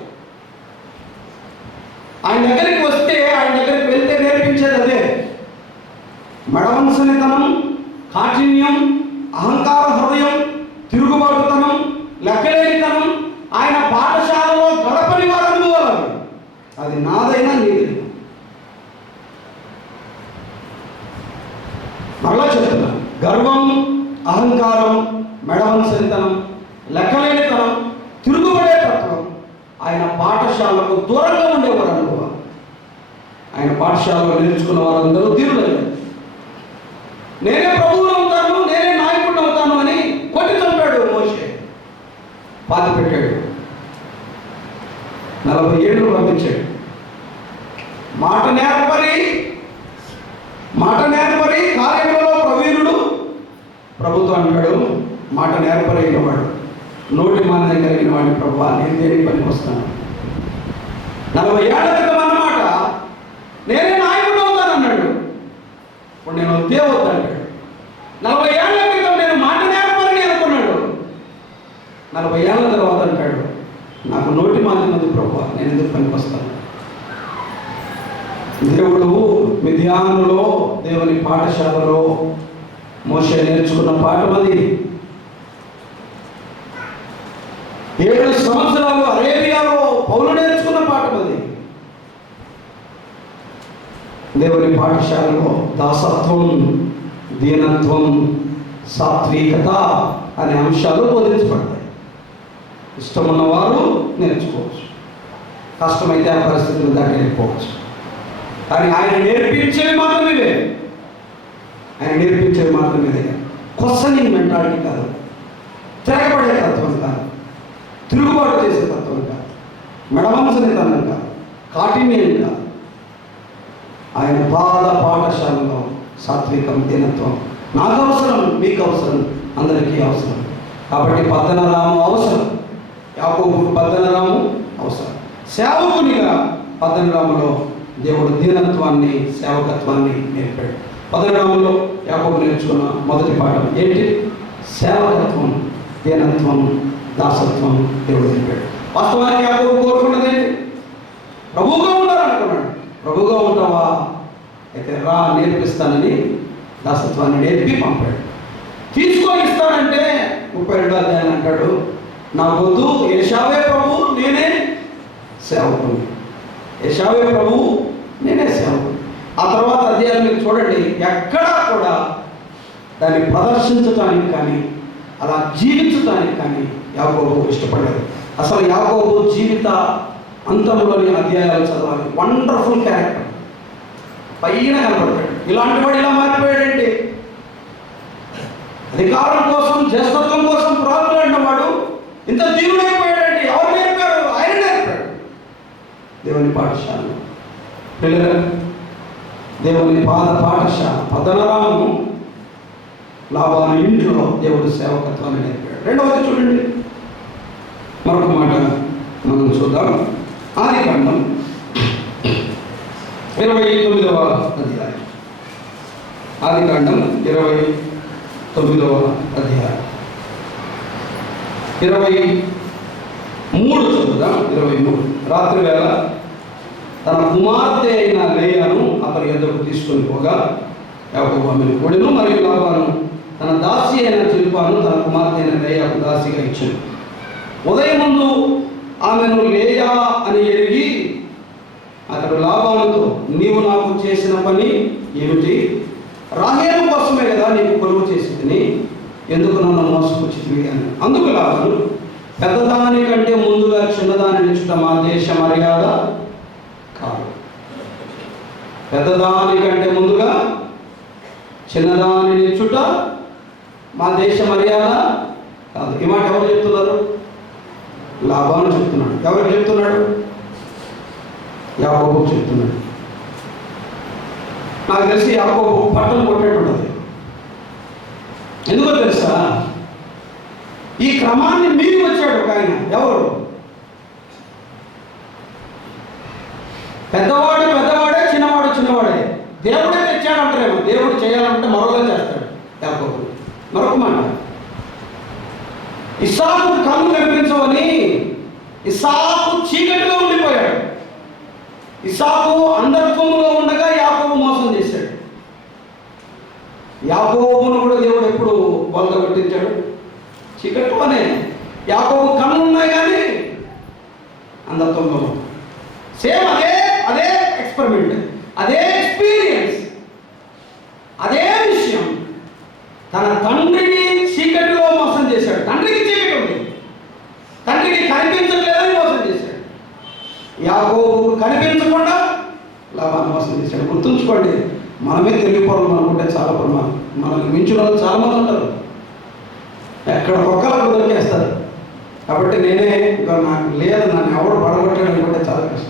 ఆయన దగ్గరికి వస్తే, ఆయన దగ్గరికి వెళ్తే నేర్పించేది అదే. మడవంసనితనం, కాఠిన్యం, అహంకార హృదయం, తిరుగుబాటుతనం, లెక్కలేనితనం ఆయన పాఠశాలలో గడపని వారు అనుభవాలు. అది నాదైనా నీది. మరలా చెప్తున్నాను, గర్వం, అహంకారం, మెడవంసనితనం, లెక్కలేనితనం, తిరుగుబడే తత్వం ఆయన పాఠశాలకు దూరంగా ఉండేవారు అనుభవాలు. ఆయన పాఠశాలలో నేర్చుకున్న వారందరూ తీరులయ్యారు. నేనే ప్రభువును అవుతాను, నేనే నాయకుడిని అవుతాను అని కొట్టి చంపాడు మోషే. పాతి పెట్టాడు, 40 ఏళ్ళు పంపించాడు. మాట నేర్పరి కార్యములలో ప్రవీణుడు. ప్రభుత్వం అంటాడు, మాట నేర్పరైన వాడు, నోటి మాన్యం కలిగిన వాడిని ప్రభువా నేను దేనికి పనికి వస్తాను. 40 ఏళ్ల క్రితం అన్నమాట నేనే నాయకుడు అవుతానన్నాడు. ఇప్పుడు నేను వద్దే వద్దంటాడు. 40 ఏళ్ల క్రితం నేను మాట నేర్పరని అనుకున్నాడు. 40 ఏళ్ల తర్వాత అంటాడు, నాకు నోటి మాన్యం ఉంది ప్రభువా నేను ఎందుకు పనికి వస్తాను. దేవుడు మిద్యానులో దేవుని పాఠశాలలో మోషే నేర్చుకున్న పాఠం అది. 7 సంవత్సరాలు అరేబియాలో పౌలు నేర్చుకున్న పాఠం అది. దేవుని పాఠశాలలో దాసత్వం, దీనత్వం, సాత్వికత అనే అంశాలు బోధించబడతాయి. ఇష్టమున్నవారు నేర్చుకోవచ్చు, కష్టమైతే ఆ పరిస్థితులు దాటి వెళ్ళిపోవచ్చు. కానీ ఆయన నేర్పించేవి మాత్రం ఇవే. ఆయన నేర్పించేవి మాత్రం ఇదే. క్వశ్చనింగ్ మెంటాలిటీ కాదు, తిరగబడే తత్వం కాదు, తిరుగుబాటు చేసే తత్వం కాదు, మెడవంసనితనం కాదు, కాఠిన్యం కాదు. ఆయన పాఠశాలలో సాత్వికం, దీనత్వం నాకు అవసరం, మీకు అవసరం, అందరికీ అవసరం. కాబట్టి పద్దనరాము అవసరం, యాకోబుకు పద్దనరాము అవసరం. సేవకునిగా పద్దనరాములో దేవుడు దీనత్వాన్ని, సేవకత్వాన్ని నేర్పాడు. పద్దనరాములో యాకోబు నేర్చుకున్న మొదటి పాఠం ఏంటి? సేవకత్వం, దీనత్వం, దాసత్వం దేవుడు నేర్పాడు. వాస్తవానికి యాకోబు కోరుకున్నది ఏంటి? ప్రభువుగా ఉండాలనుకున్నాడు. ప్రభువుగా ఉంటావా? అయితే రా నేర్పిస్తానని దాసత్వాన్ని నేర్పి పంపాడు. తీసుకొని ఇస్తానంటే 32వ అధ్యాయం అంటాడు, నా వద్దు, ఏషావే ప్రభువు నేనే సేవకుని. ఏషావే ప్రభువు నేనే సేవకుని. ఆ తర్వాత అధ్యాయం మీరు చూడండి, ఎక్కడా కూడా దాన్ని ప్రదర్శించడానికి కానీ అలా జీవించడానికి కానీ యాకోబు ఇష్టపడలేదు. అసలు యాకోబు జీవిత అంతంలోని అధ్యాయాలు చదవాలి. వండర్ఫుల్ క్యారెక్టర్, పైన కనపడతాడు. ఇలాంటి వాడు ఇలా మారిపోయాడంటే, అధికారం కోసం, జ్యేష్ఠత్వం కోసం ప్రార్థన వాడు ఇంత దీవుడైపోయాడంటే ఎవరు నేర్పారు? ఆయన నేర్పాడు. దేవుని పాఠశాల పిల్లలు, దేవుని పాఠశాల పద్దనరాము లాబాను ఇంట్లో దేవుడు సేవకత్వాన్ని నేర్పాడు. రెండవది చూడండి, మరొక మాట మనం చూద్దాం. ఆదికాండం 29వ అధ్యాయం. ఆదికాండం 29వ అధ్యాయం 23 చదువుదాం. 23. రాత్రి వేళ తన కుమార్తె అయిన లేయాను అతని యొద్దకు తీసుకొని పోగా యాకోబు ఆమెను కొడెను. మరియు లాబాను తన దాసి అయిన చిల్పాను తన కుమార్తె అయిన లేయాకు దాసిగా ఇచ్చాను. ఉదయం ముందు ఆమెను లేయా అని ఎరిగి అతడు లాబానుతో, నీవు నాకు చేసిన పని ఏమిటి? రాహేలు కోసమే కదా నీకు కొలువు చేసింది, ఎందుకు నన్ను మోసపుచ్చితివి అని. అందుకు లాబాను, పెద్దదాని కంటే ముందుగా చిన్నదానిని ఇచ్చుట మా దేశ మర్యాద కాదు. పెద్దదాని కంటే ముందుగా చిన్నదానిని ఇచ్చుట మా దేశ మర్యాద కాదు. ఈ మాట ఎవరు చెప్తున్నారు? లాబాను చెప్తున్నాడు. ఎవరు చెప్తున్నాడు? యాకోబు చెప్తున్నాడు. నాకు తెలిసి యాకోబు పట్టలు కొట్టేట్టు ఉంటుంది. ఎందుకో తెలుసా? ఈ క్రమాన్ని మీరి వచ్చాడు ఒక ఆయన. ఎవరు? పెద్దవాడు పెద్దవాడే, చిన్నవాడు చిన్నవాడే. దేవుడే తెచ్చాడంటారేమో. దేవుడు చేయాలంటే మరోలా చేస్తాడు. యాకోబు మరొక మాట, ఇస్సాకు కళ్ళు కనిపించవని ఇస్సాకు చీకటిలో ఉండిపోయాడు. ఇస్సాకు అంధత్వంలో ఉండగా యాకోబు మోసం చేశాడు. యాకోబును కూడా దేవుడు ఎప్పుడు బోల్త కొట్టించాడు? చీకట్లోనే. యాకోబు కళ్ళు ఉన్నాయి కానీ అంధత్వంలో. సేమ్ అదే ఎక్స్పెరిమెంట్, అదే ఎక్స్పీరియన్స్, అదే విషయం. తన తండ్రిని చీకటిలో మోసం చేశాడు. తండ్రికి చీకటి ఉంది, తండ్రికి కనిపించట్లేదని మోసం చేశాడు. యాకోబు కనిపించకుండా లాబాను మోసం చేశాడు. గుర్తుంచుకోండి, మనమే తెలియపోవడం అనుకుంటే చాలా ప్రమాదం. మనల్ని మించిన వాళ్ళు చాలా మంది ఉంటారు, ఎక్కడ ఒక్కలకు దొరికేస్తారు. కాబట్టి నేనే నాకు లేదు, నన్ను ఎవరు పడగొట్టాడు అనుకుంటే చాలా కష్టం.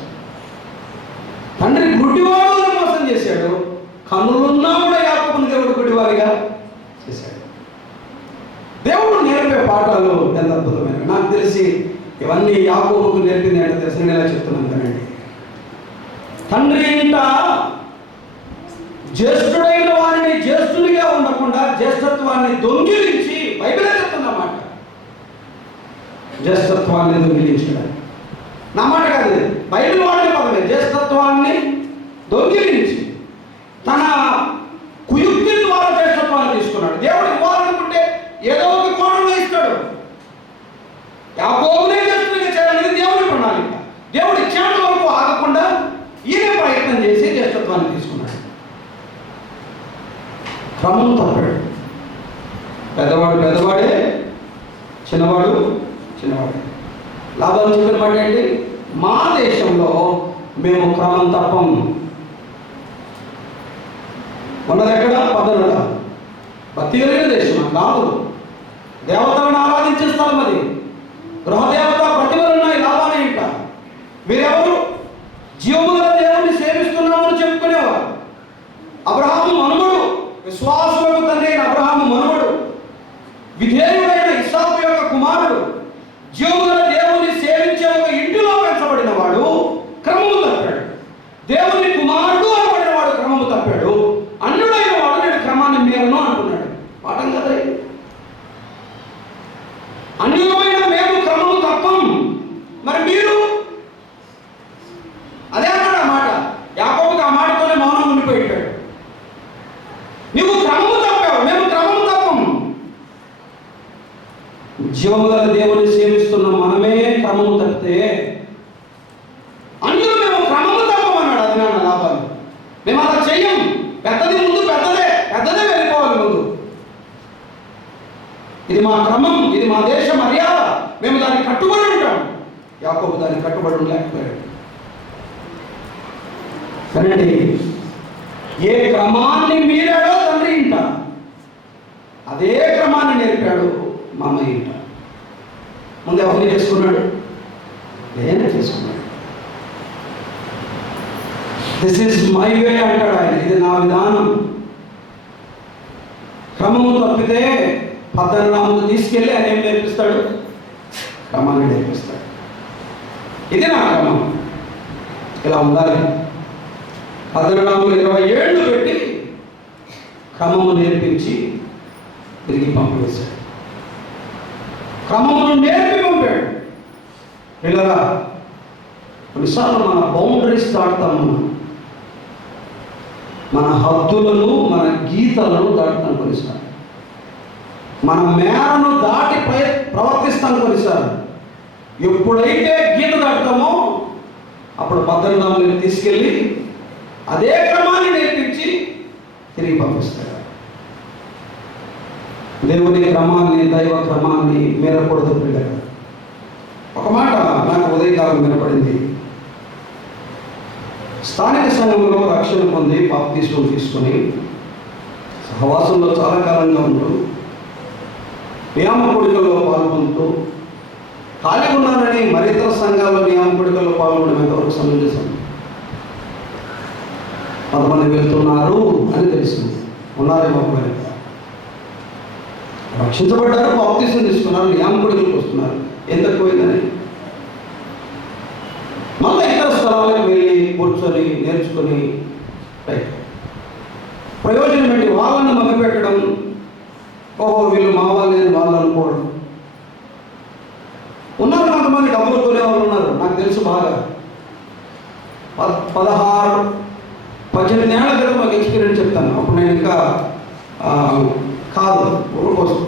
తండ్రి గుడ్డివాడు మోసం చేశాడు. కన్నులున్నా కూడా యాకోబుని దేవుడు గుడ్డివాడిగా చేశాడు. దేవుడు నేర్పే పాఠాలు ఎంత అద్భుతమైనవి. నాకు తెలిసి ఇవన్నీ యాకోబుకు నేర్పింది అంటే తెలిసి నేను ఎలా చెప్తున్నాను కదండి. తండ్రి ఇంట జ్యేష్ఠుడైన వారిని జ్యేష్ఠునిగా ఉండకుండా జ్యేష్ఠత్వాన్ని దొంగిలించి, బైబిలే చెప్తున్నమాట, జ్యేష్ఠత్వాన్ని దొంగిలించడం. నా మాట కాదు, బైబిల్ వాడిన పదమే. జ్యేష్ఠత్వాన్ని దొంగిలించి తన కుయుక్తి ద్వారా జ్యేష్ఠత్వాన్ని తీసుకున్నాడు. దేవుడు ఇవ్వాలనుకుంటే ఏదో ఒక కోణంలో ఇస్తాడు. యాకోబునే జ్యేష్ఠునిగా చేయాలనేది దేవుడి ప్రణాళిక. దేవుడు ఇచ్చేంత వరకు ఆగకుండా ఈయన ప్రయత్నం చేసి జ్యేష్ఠత్వాన్ని తీసుకున్నాడు. క్రమం తప్పాడు. పెద్దవాడు పెద్దవాడే, చిన్నవాడు చిన్నవాడే. లాభాలు చెప్పిన మాట ఏంటి? మా దేశంలో మేము క్రమం తప్పం. ఉన్నది ఎక్కడ? పదనుడ. భక్తి కలిగిన దేశం కాదు. దేవతలను ఆరాధించే స్థలం అది. గృహదేవత ప్రతిమలు ఉన్నాయి లాభాన్ని ఇంట. వీరెవరు? జీవము గల దేవుణ్ణి సేవిస్తున్నామని చెప్పుకునేవారు. అబ్రహాము మనుమడు, విశ్వాసులకు తండ్రి అయిన అబ్రహాము మనుమడు, విధేయుడైన ఇస్సాకు యొక్క కుమారుడు, జీవము గల దేవుని సేవించే ఒక ఇంటిలో పెంచబడిన వాడు క్రమము తప్పాడు. దేవుని కుమారుడు అనబడిన వాడు క్రమము తప్పాడు. అన్యుడైన వాడు నేను క్రమాన్ని మీరను అంటున్నాడు. పాఠం కదా. అన్యులమైన మేము క్రమము తప్పం, మరి మీరు అదే అన్నాడు. ఆ మాట యాకోబుకి ఆ మాటతోనే మౌనం ఉండిపోయాడు. నువ్వు క్రమము తప్పావు, మేము క్రమము తప్పం. జీవము గల దేవుని సేవిస్తున్న మనమే క్రమము తప్పితే అన్యులు మేము క్రమము తప్పమన్నాడు. అది నాన్న లాభాలు. మేము అలా చెయ్యం. పెద్దది ముందు, పెద్దదే వెళ్ళిపోవాలి ముందు. ఇది మా క్రమం, ఇది మా దేశ మర్యాద, మేము దానికి కట్టుబడి ఉంటాం. యాకోబు దానికి కట్టుబడి ఉండలేకపోయాడు. కనండి, ఏ క్రమాన్ని మీరాడో తండ్రి ఇంట, అదే క్రమాన్ని నేర్పాడు మా అమ్మ ఇంట. ముందు ఎవరిని చేసుకున్నాడు? నేనే చేసుకున్నాడు. దిస్ ఈజ్ మై వే అంటాడు ఆయన. ఇది నా విధానం. క్రమము తప్పితే పద్దనామము తీసుకెళ్ళి ఆయన ఏం నేర్పిస్తాడు? క్రమాన్ని నేర్పిస్తాడు. ఇది నా క్రమం, ఇలా ఉండాలి. 20 ఏళ్ళు పెట్టి క్రమము నేర్పించి తిరిగి పంపివేశాడు. క్రమమును నేర్పి పంపాడు. పిల్లరా, కొన్నిసార్లు మన బౌండరీస్ దాటుతాము, మన హద్దులను, మన గీతలను దాటుతాం. కొన్నిసార్లు మన మేరను దాటి ప్రవర్తిస్తాం. కొన్నిసార్లు ఎప్పుడైతే గీత దాటుతామో అప్పుడు 18 తీసుకెళ్ళి అదే క్రమాన్ని నేర్పించి తిరిగి పంపిస్తాడు. దేవుని క్రమాన్ని, దైవ క్రమాన్ని మీరకూడదు పిల్లలు. ఒక మాట నాకు ఉదయకాలం వినపడింది. స్థానిక సంఘంలో రక్షణ పొంది బాప్తిస్మం తీసుకొని సహవాసంలో చాలా కాలంగా ఉంటూ నియామ కూడికల్లో పాల్గొంటూ ఖాళీ ఉన్నానని మరితర సంఘాల్లో నియామ కూడికల్లో పాల్గొనడం ఎంతవరకు సమంజసం? 10 మంది వెళ్తున్నారు అని తెలిసింది, ఉన్నారేమో కూడా రక్షించబడ్డారు, బాప్తిసం తీసుకున్నారు, నియామ కూడికలకు వస్తున్నారు, ఎంత పోయిందని మళ్ళీ ఇతర స్థలాలకు వెళ్ళి కూర్చొని నేర్చుకొని ప్రయోజనం ఏంటి? వాళ్ళని మభ్యపెట్టడం, ఓహో వీళ్ళు మా వాళ్ళు వాళ్ళు అనుకోవడం. ఉన్నారు కొంతమంది డబ్బులు కొనే వాళ్ళు ఉన్నారు, నాకు తెలుసు బాగా. 18 ఏళ్ల క్రితం మాకు ఎక్స్పీరియన్స్ చెప్తాను. అప్పుడు నేను ఇంకా కాదు ఊరుకోసం.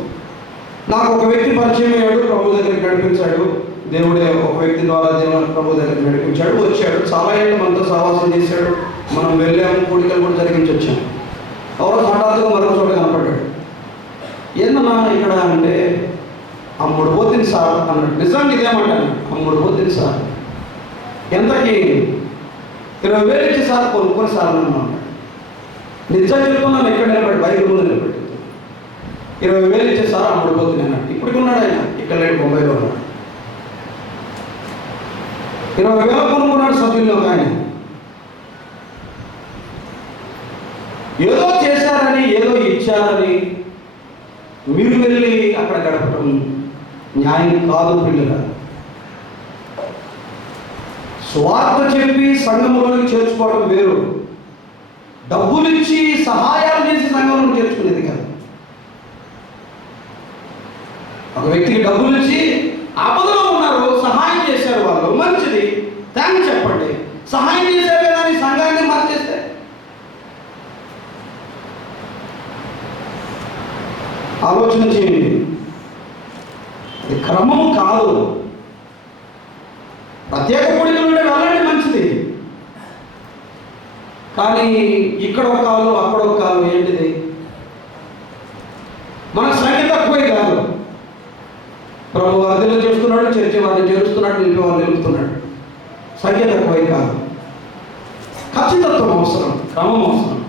నాకు ఒక వ్యక్తి పరిచయం అయ్యాడు, ప్రభు దగ్గరికి నడిపించాడు. దేవుడే ఒక వ్యక్తి ద్వారా దేవుడు ప్రభు దగ్గరికి నడిపించాడు, వచ్చాడు. చాలా ఏళ్ళు మనతో సహవాసం చేశాడు. మనం వెళ్ళాము, కూడికలు కూడా జరిగించి వచ్చాము. ఎవరో హఠాత్తుగా మరో చోట కనపడ్డాడు. ఏందన్నా ఇక్కడ అంటే, అమ్ముడు పోతుంది సార్ అన్నాడు. నిజానికి ఇదేమంటాను, అమ్ముడు పోతుంది సార్. ఎంతకి? 20,000 ఇచ్చి సార్ కొనుక్కొని సార్ అన్నాను. నిజం చెప్తున్నాను, ఎక్కడ నిలబడి బైబిల్ ముందు నిలబడి 20,000 ఇచ్చే సార్ అమ్ముడు పోతుంది అన్నాడు. ఇప్పటికి ఉన్నాడు ఆయన, ఇక్కడ లేడు, బొంబాయిలో ఉన్నాడు. 20,000 కొనుక్కున్నాడు సభ్యుల్లో. ఆయన ఏదో చేశారని, ఏదో ఇచ్చారని మీరు వెళ్ళి అక్కడ గడపడం న్యాయం కాదు పిల్లల. స్వార్థ చెప్పి సంఘంలోకి చేర్చుకోవడం వేరు, డబ్బులు ఇచ్చి సహాయాలు చేసి సంఘంలోకి చేర్చుకునేది కాదు. ఒక వ్యక్తికి డబ్బులు ఇచ్చి ఆపదలో ఉన్నారు, సహాయం చేశారు, వాళ్ళు మంచిది, థ్యాంక్స్ చెప్పండి. సహాయం చేశారు కదా అని సంఘాన్ని మార్చేస్తే ఆలోచన చేయండి. అది క్రమం కాదు. ప్రత్యేక కూడికలు ఉంటే వెళ్ళండి, మంచిది. కానీ ఇక్కడ ఒక కాలు అక్కడ ఒక కాలు ఏంటిది? మన సంఖ్య తక్కువే కాదు. ప్రభు అర్థంలో చేస్తున్నాడు, చర్చ వారిని చేరుస్తున్నాడు, నిలిపి వారిని నిలుపుతున్నాడు. సంఖ్య తక్కువే కాదు. ఖచ్చితత్వం అవసరం, క్రమం అవసరం.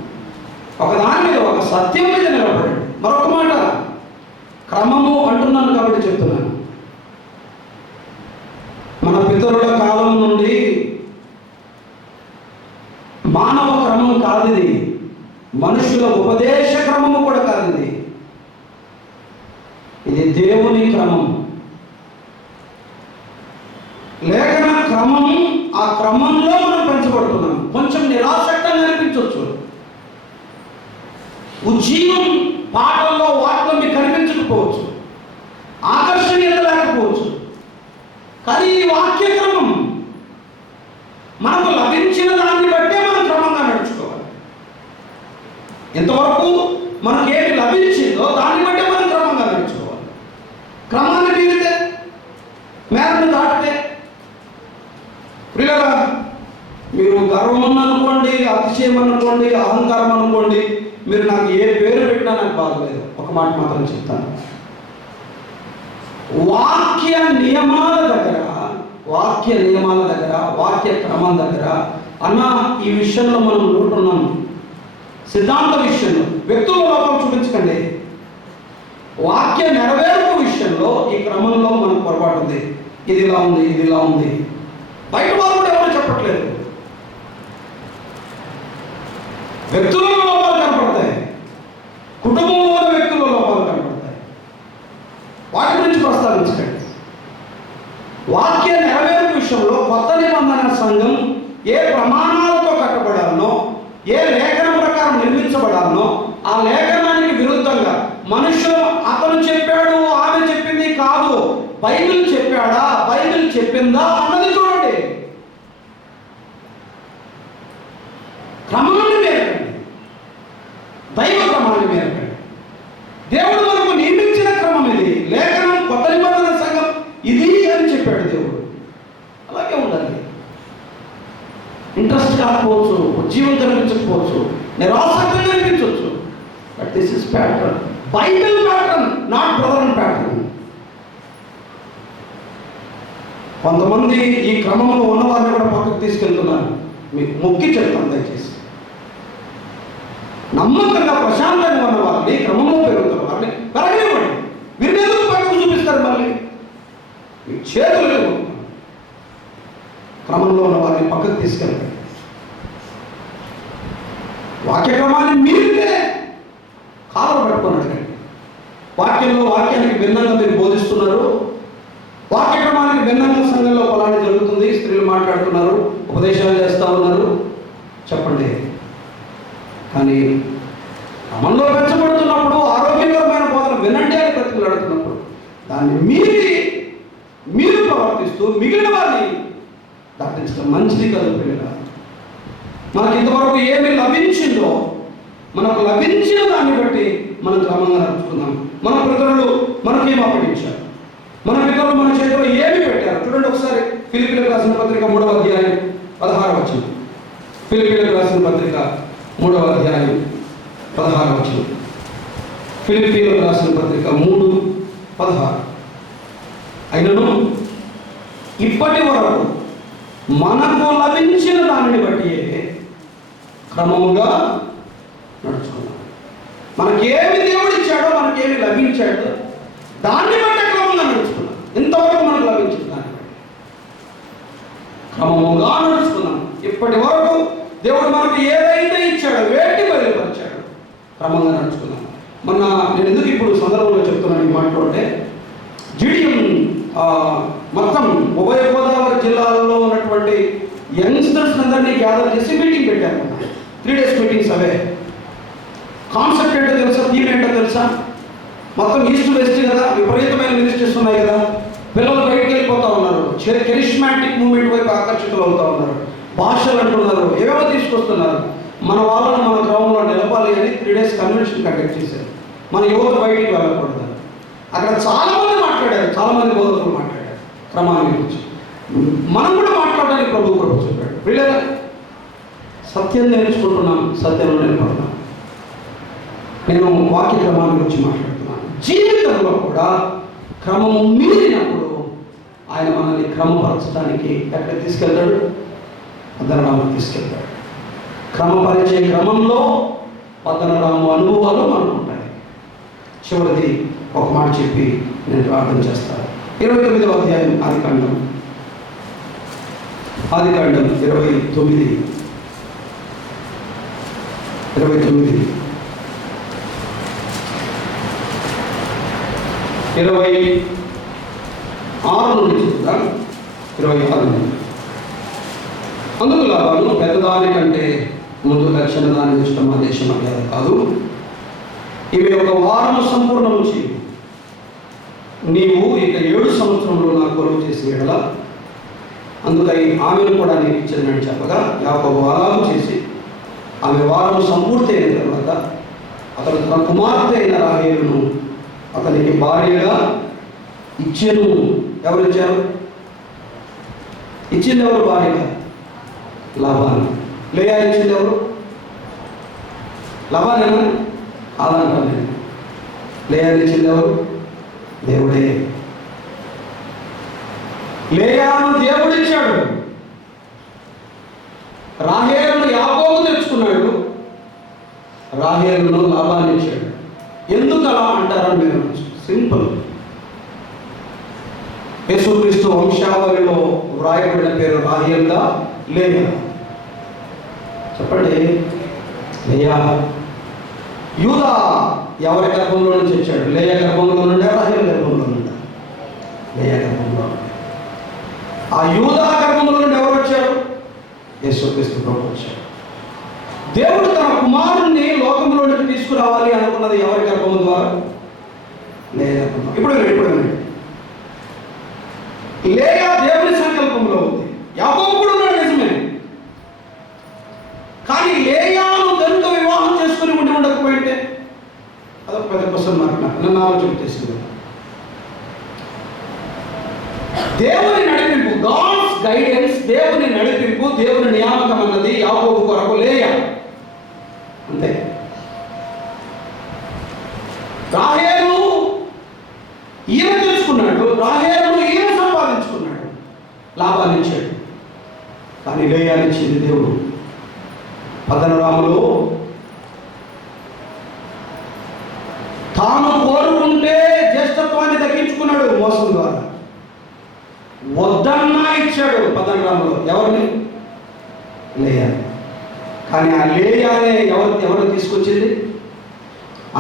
ఒక దాని మీద, ఒక సత్యం మీద నిలబడండి. మరొక మాట, క్రమము అంటున్నాను కాబట్టి చెప్తున్నాను. మన పితరుల కాలం నుండి మానవ క్రమం కాదు ఇది, మనుషుల ఉపదేశ క్రమము కూడా కాదు ఇది. ఇది దేవుని క్రమం, లేఖన క్రమం. ఆ క్రమంలో మనం పెంచబడుతున్నాం. కొంచెం నిరాసక్తంగా అనిపించవచ్చు, ఉజ్జీవం పాటల్లో వాటిలో మీకు కనిపించకపోవచ్చు, ఆకర్షణీయత లేకపోవచ్చు. కానీ ఈ వాక్య క్రమం మనకు లభించిన దాన్ని బట్టే మనం క్రమంగా నడుచుకోవాలి. ఇంతవరకు మనకు ఏమి లభించిందో దాన్ని బట్టే మనం క్రమంగా నడుచుకోవాలి. క్రమాన్ని మీరితే, మేరను దాటితే ప్రియులారా, మీరు గర్వం అనుకోండి, అతిశయం అనుకోండి, అహంకారం అనుకోండి, మీరు నాకు ఏ పేరు పెట్టినా నాకు బాగలేదు. ఒక మాట మాత్రం చెప్తాను, వాక్య నియమాల దగ్గర, వాక్య క్రమం దగ్గర అన్న ఈ విషయంలో మనం ఉంటున్నాం. సిద్ధాంత విషయంలో వ్యక్తుల లోపం చూపించకండి. వాక్య నెరవేర్పు విషయంలో ఈ క్రమంలో మనకు పొరపాటు ఉంది. ఇది ఇలా ఉంది, ఇది ఇలా ఉంది. బయట వారు కూడా ఎవరు చెప్పట్లేదు. వ్యక్తులలో లోపాలు కనపడతాయి, కుటుంబంలో వ్యక్తుల లోపాలు కనపడతాయి. వాటి గురించి ప్రస్తావించకండి. వాక్య నెరవేర్పు విషయంలో కొత్త నిబంధన సంఘం ఏ ప్రమాణాలతో కట్టబడాలనో, ఏ లేఖనం ప్రకారం నిర్మించబడాలనో, ఆ లేఖనానికి విరుద్ధంగా మనుషులు అతను చెప్పాడు, ఆమె చెప్పింది కాదు, బైబిల్ చెప్పాడా, బైబిల్ చెప్పిందా అన్నది చూడండి. క్రమాన్ని మేరకండి, దైవ క్రమాన్ని మేరకండి. దేవుడు మనకు నియమించిన క్రమం ఇది. లేఖనం కొత్త నిబంధన సంఘం ఇది అని చెప్పాడు దేవుడు. అలాగే ఉండాలి. ఇంట్రెస్ట్ కాకపోవచ్చు, జీవం కనిపించకపోవచ్చు, నిరాసక్తంగా అనిపించవచ్చు, but this is pattern, Bible pattern, not brethren pattern. కొంతమంది ఈ క్రమంలో ఉన్నవారిని కూడా పక్కకు తీసుకెళ్తున్నారు. మీకు మొక్కి చెప్తాను, దయచేసి నమ్మకంగా ప్రశాంతంగా ఉన్న వారిని, క్రమంలో పెరుగుతున్న వారిని పెరగనివ్వండి. మీరు ఎందుకు పిలుస్తారు మళ్ళీ మీ చేతులు క్రమంలో ఉన్న వారిని పక్కకు తీసుకెళ్ళండి. వాక్యక్రమాన్ని మీరే కాలం పట్టుకొని అడగండి. వాక్యానికి భిన్నంగా మీరు బోధిస్తున్నారు, వాక్యక్రమానికి భిన్నంగా సంఘంలో పొలాన్ని జరుగుతుంది, స్త్రీలు మాట్లాడుతున్నారు, ఉపదేశాలు చేస్తూ ఉన్నారు, చెప్పండి. కానీ క్రమంలో పెంచబడుతున్నప్పుడు ఆరోగ్యకరమైన బోధన వినండి అని బ్రతిమలాడుతున్నప్పుడు దాన్ని మీరు ప్రవర్తిస్తూ మిగిలిన వారిని దాటించడం మంచిది కాదు. పిల్లగా మనకి ఇంతవరకు ఏమి లభించిందో మనకు లభించిన దాన్ని బట్టి మనం క్రమంగా నడుచుకుందాం. మన పితరులు మనకేం అప్పగించారు, మన పితరులు మన చేతిలో ఏమి పెట్టారు చూడండి ఒకసారి. ఫిలిప్పీలకు రాసిన పత్రిక 3వ అధ్యాయం 16వ వచనం. ఫిలిప్పీలకు రాసిన పత్రిక 3వ అధ్యాయం 16వ వచనం. ఫిలిప్పీలకు రాసిన పత్రిక 3:16. అయినను ఇప్పటి వరకు మనకు లభించిన దానిని బట్టి క్రమముగా నడుచుకున్నాం. మనకేమి దేవుడు ఇచ్చాడో, మనకేమి లభించాడో దాన్ని బట్టి క్రమంగా నడుచుకున్నాం. ఇంతవరకు మనకు లభించిన దాన్ని బట్టి క్రమముగా నడుచుకున్నాం. ఇప్పటి వరకు దేవుడు మనకు ఏదైతే ఇచ్చాడో, వేటి బయలుపరిచాడు, క్రమంగా నడుచుకున్నాం. మొన్న నేను ఎందుకు ఇప్పుడు సందర్భంలో చెప్తున్నాను ఈ మాటలు అంటే, జిడియం మొత్తం ఉభయ గోదావరి జిల్లాలలో ఉన్నటువంటి యంగ్స్టర్స్ అందరినీ గ్యాదర్ చేసి మీటింగ్ పెట్టారు. 3 days మీటింగ్స్. అవే కాన్సెప్ట్ ఏంటో తెలుసా, థీమ్ ఏంటో తెలుసా? మొత్తం ఈస్ట్ వెస్ట్ కదా, విపరీతమైన మినిస్ట్రీస్ ఉన్నాయి కదా, పిల్లలు బయటికి వెళ్ళిపోతూ ఉన్నారు, కెరిస్మాటిక్ మూమెంట్ వైపు ఆకర్షితులు అవుతూ ఉన్నారు, భాషలు అంటున్నారు, ఏవేవో తీసుకొస్తున్నారు. మన వాళ్ళను మన గ్రామంలో నిలపాలి అని 3 days కన్వెన్షన్ కండక్ట్ చేశారు. మన యువత బయటికి వెళ్ళకూడదు. అక్కడ చాలామంది మాట్లాడారు, చాలామంది బోధకులు మాట్లాడారు క్రమాన్ని గురించి. మనం కూడా మాట్లాడడానికి ప్రభు చెప్పాడు. పిల్లలు సత్యం నేర్చుకుంటున్నాం, సత్యంలో నిలబడుతున్నాం. నేను వాక్య క్రమాన్ని గురించి మాట్లాడుతున్నాను. జీవితంలో కూడా క్రమము మీరినప్పుడు ఆయన మనల్ని క్రమపరచడానికి ఎక్కడ తీసుకెళ్తాడు? పద్దనరాము తీసుకెళ్తాడు. క్రమపరిచే క్రమంలో పద్దనరాము అనుభవాలు మనకు ఉంటాయి. చివరిది ఒక మాట చెప్పి నేను ప్రార్థన చేస్తాను. 29వ అధ్యాయం ఆదికాండం 29. 26 నుండి చూద్దాం. 26 నుండి. అందుకు లాభాలు పెద్దదాని కంటే ముందు దక్షిణ దాని ఇష్టం ఆ దేశం అయ్యారు కాదు, ఇవి ఒక వారం సంపూర్ణము చేయి. నీవు ఇక 7 సంవత్సరంలో నా కొలువు చేసి ఎడల అందుకై ఆమెను కూడా నీకు ఇచ్చేదని చెప్పగా, యాకోబు అలాగూ చేసి ఆమె వారం సంపూర్తి అయిన తర్వాత అతడు తన కుమార్తె అయిన రాహేలును అతనికి భార్యగా ఇచ్చెను. ఎవరు ఇచ్చారు? ఇచ్చింది ఎవరు? భార్యగా లాబాను. లేయా ఇచ్చింది ఎవరు? లాబానేనా? కాదంటాను నేను. లేయా ఇచ్చింది ఎవరు? దేవుడే. లేయాను దేవుడిచ్చాడు, రాహేలును యాకోబు తెచ్చుకున్నాడు, రాహేలును లాబాను ఇచ్చాడు. ఎందుకు అలా అంటారని మీరు సింపుల్. యేసుక్రీస్తు వంశావళిలో వ్రాయబడిన పేరు రాహేలుదా లేయా? చెప్పండి. లేయా. యూదా ఎవరి గర్భంలో నుంచి వచ్చాడు? లేయా గర్భంలో నుండి, రాహేలు గర్భంలో నుండి? లేయా గర్భంలో. ఆ యూదా గర్భంలో నుండి ఎవరు వచ్చారు? యేసుక్రీస్తు ప్రభు వచ్చాడు. దేవుడు తన కుమారుణ్ణి లోకంలోనికి తీసుకురావాలి అనుకున్నది ఎవరి గర్భం ద్వారా? లేయా గర్భం. ఇప్పుడు లేయా దేవుని సంకల్పంలో ఉంది. యాకోబు కూడా ఉన్నాడు, నిజమే. కానీ లేయాను కనుక వివాహం చేసుకుని ఉండకపోయింటే అదొక పెద్ద క్వశ్చన్ మార్క్. నన్ను ఆలోచన చేసింది. దేవుని నడిపింపు, గాడ్స్ గైడెన్స్, దేవుని నడిపింపు, దేవుని నియామకం అన్నది యాకోబు కొరకు లేయా. అంతే. రాహేలు ఈయన తెలుసుకున్నాడు, రాహేలును ఈయన సంపాదించుకున్నాడు, లాభాన్ని ఇచ్చాడు. కానీ లేయాని ఇచ్చింది దేవుడు. పద్దనరాములో తాను కోరుకుంటే జస్ట్ జ్యేష్ఠత్వాన్ని దక్కించుకున్నాడు మోసం ద్వారా. వద్దన్నా ఇచ్చాడు పదంలో ఎవరిని? లేయా. కానీ ఆ లేయానే ఎవరు తీసుకొచ్చింది?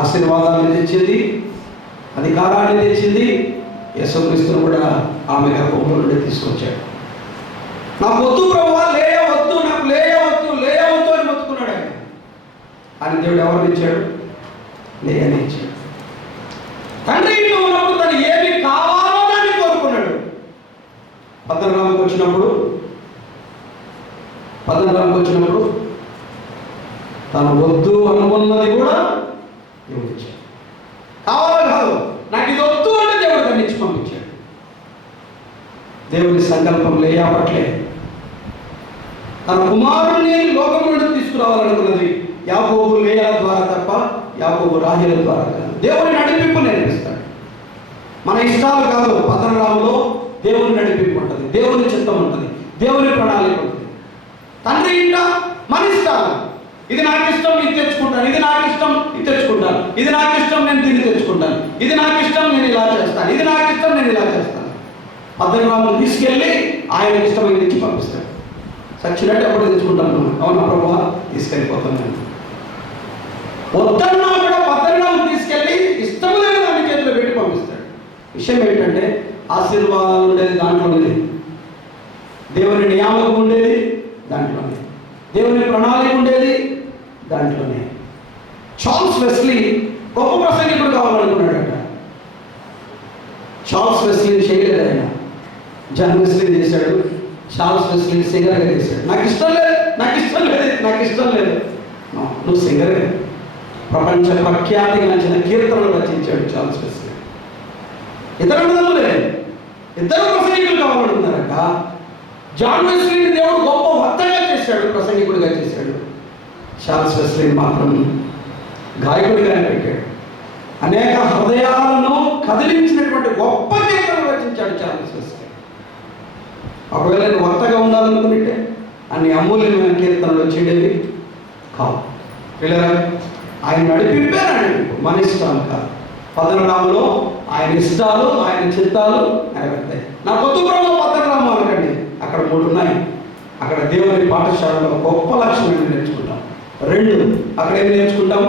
ఆశీర్వాదాన్ని తెచ్చింది, అధికారాన్ని తెచ్చింది. యేసుక్రీస్తును కూడా ఆమె గర్భంలో నుండి తీసుకొచ్చాడు. నాకు వద్దు ప్రభువా, లేయా వద్దు, నాకు లేయా వద్దు, లేయా వద్దు అని మొత్తుకున్నాడు ఆయన. అని దేవుడు ఎవరిని ఇచ్చాడు? లేయని ఇచ్చాడు. తండ్రి ఇంట్లో ఉన్నప్పుడు తను ఏమి కావాలో దాన్ని కోరుకున్నాడు. పద్దెనాలకు వచ్చినప్పుడు తను వద్దు అనుకున్నది కూడా దేవుడు ఇచ్చాడు. కావాలి కాదు, నాకు ఇది వద్దు అంటే దేవుడు దాన్ని ఇచ్చి పంపించాడు. దేవుని సంకల్పం లేయా పట్లే. తన కుమారుణ్ణి లోకం నుండి తీసుకురావాలనుకున్నది యాకోబు లేయాల ద్వారా తప్ప యాకోబు రాహేల ద్వారా కాదు. దేవుని నడిపింపు నేర్పిస్తాడు. మన ఇష్టాలు కాదు. పతనరాములో దేవుని నడిపింపు ఉంటుంది, దేవుని చిత్తం ఉంటుంది, దేవుని ప్రణాళిక ఉంటుంది. తండ్రి ఇంట మన ఇష్టాలు, ఇది నాకు ఇష్టం ఇది తెచ్చుకుంటాను, ఇది నాకు ఇష్టం ఇది తెచ్చుకుంటాను, ఇది నాకు ఇష్టం నేను దీన్ని తెచ్చుకుంటాను, ఇది నాకు ఇష్టం నేను ఇలా చేస్తాను, ఇది నాకు ఇష్టం నేను ఇలా చేస్తాను. పద్దెనాలను తీసుకెళ్ళి ఆయన ఇష్టమైన ఇచ్చి పంపిస్తాడు. సచ్చినట్టు ఎప్పుడు తెచ్చుకుంటాను, అవునా ప్రభువా తీసుకెళ్ళిపోతాను. వద్దన్నా కూడా పద్దెనాలను తీసుకెళ్ళి ఇష్టం లేని దాని చేతిలో పెట్టి పంపిస్తాడు. విషయం ఏంటంటే ఆశీర్వాదాలు ఉండేది దాంట్లోనే, దేవుని నియామకం ఉండేది దాంట్లోనే, దేవుని ప్రణాళిక ఉండేది దాంట్లోనే. చార్ల్స్ వెస్లీ గొప్ప ప్రసంగికుడు కావాలనుకున్నాడట. చార్ల్స్ వెస్లీని చేయలేదు ఆయన, జాన్ వెస్లీని చేశాడు. చార్ల్స్ వెస్లీని సింగర్గా చేశాడు. నాకు ఇష్టం లేదు. నువ్వు సింగరే. ప్రపంచ ప్రఖ్యాతిగాంచిన కీర్తనలు రచించాడు చార్ల్స్ వెస్లీ. ఇద్దరు ప్రసంగికులు కావాలనుకున్నారట. జాన్ వెస్లీని దేవుడు గొప్ప వక్తగా చేశాడు, ప్రసంగికుడిగా చేశాడు. చార్ల్స్ వెస్లీని మాత్రం గాయకుడిగానే పెట్టాడు. అనేక హృదయాలను కదిలించినటువంటి గొప్ప కీర్తనలు రచించాడు చార్ల్స్ వెస్లీ. ఒకవేళ నేను వక్తగా ఉండాలనుకుంటే అన్ని అమూల్యమైన కీర్తనలు వచ్చేవి కావు. పిల్లరా, ఆయన నడిపింపారు, మన ఇష్టాలు కాదు. పద్దెనాలలో ఆయన ఇష్టాలు, ఆయన చిత్తాలు నెరవేరుతాయి. నా కొత్త బ్రహ్మ పద్దెనామం అనకండి, అక్కడ 3 ఉన్నాయి. అక్కడ దేవుని పాఠశాలలో గొప్ప లక్షణాన్ని నేర్చుకుంటాం. 2 అక్కడ ఏమి నేర్చుకుంటాం?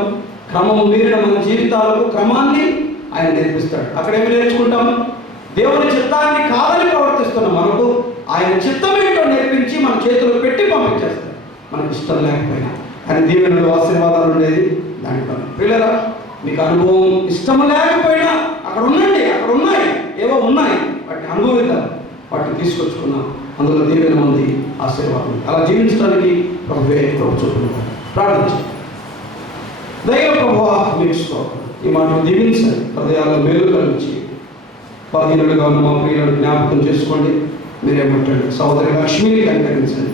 క్రమం మీరిన మన జీవితాలకు క్రమాన్ని ఆయన నేర్పిస్తాడు. అక్కడ ఏమి నేర్చుకుంటాం? దేవుని చిత్తాన్ని కాదని ప్రవర్తిస్తున్న మనకు ఆయన చిత్తం ఏంటో నేర్పించి మన చేతులు పెట్టి పంపించేస్తాడు, మనకి ఇష్టం లేకపోయినా. కానీ దీవెనలు ఆశీర్వాదాలు ఉండేది దాంట్లో. పిల్లరా, మీకు అనుభవం ఇష్టం లేకపోయినా అక్కడ ఉండండి, అక్కడ ఉన్నాయి, ఏవో ఉన్నాయి, వాటిని అనుభవిద్దాం, వాటిని తీసుకొచ్చుకున్నాం. అందులో దీవెన ఉంది, ఆశీర్వాదం. అలా జీవించడానికి ప్రభువే చూపుతున్నాం. ప్రార్థించండి. దైవ ప్రభువా మీకు ఈ మాటలు దీవించండి, హృదయాల్లో మేలు కలిగించి. బలహీనులుగా ఉన్న మా ప్రియులను జ్ఞాపకం చేసుకోండి. మీరేమంటండి? సహోదరి లక్ష్మిని కనికరించండి,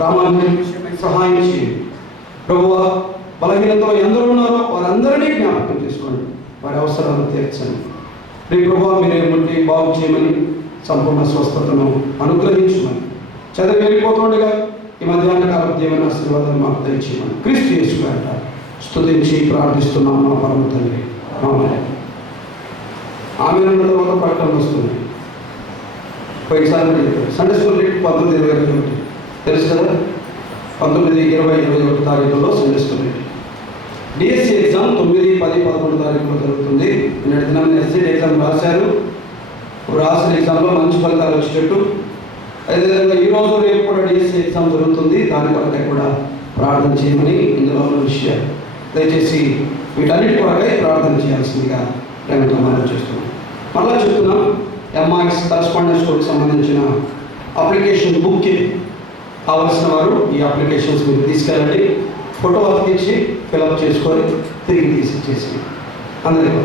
రామాన్ని సహాయం చేయండి. ప్రభువా, బలహీనతలో ఎందరూ ఉన్నారో వారందరినీ జ్ఞాపకం చేసుకోండి, వారి అవసరాలను తీర్చండి. ప్రభువా, మీరేమంటే బాగు చేయమని, సంపూర్ణ స్వస్థతను అనుగ్రహించమని, చదివి వెళ్ళిపోతుండగా ఈ మధ్యాహ్న కాలం దేవుని ఆశీర్వాదాలు మాకు దయచేయమని క్రీస్తు యేసు పేరిట స్తుతించి ప్రార్థిస్తున్నాం మా పరమ తండ్రి. ఆమె తర్వాత ప్రకటన వస్తుంది. పోయినసారి సండే స్కూల్ రేట్ 1921 తెలుసు కదా. 19, 20, 21 తారీఖుల్లో Sunday school rate. DSC exam 9, 10, 11 తారీఖులో జరుగుతుంది. నిన్నటి దినాన్ని ఎస్సీ ఎగ్జామ్ రాశారు. రాసిన ఎగ్జామ్లో మంచి ఫలితాలు వచ్చేటట్టు. అదేవిధంగా ఈరోజు రేపు కూడా డిఎస్సి ఎగ్జామ్ జరుగుతుంది. దాని కొరకై కూడా ప్రార్థన చేయమని ఇందులో ఉన్న విషయాలు దయచేసి వీటన్నిటి కొరకై ప్రార్థన చేయాల్సిందిగా ప్రేమతో మనం చేస్తున్నాం. మళ్ళా చెప్తున్నాం, ఎంఐఎస్ కరస్పాండెన్స్ కోడ్కి సంబంధించిన అప్లికేషన్ బుక్కి కావలసిన వారు ఈ అప్లికేషన్స్ మీరు తీసుకెళ్ళండి, ఫోటో అతికించి ఫిలప్ చేసుకొని తిరిగి తీసి అందరికీ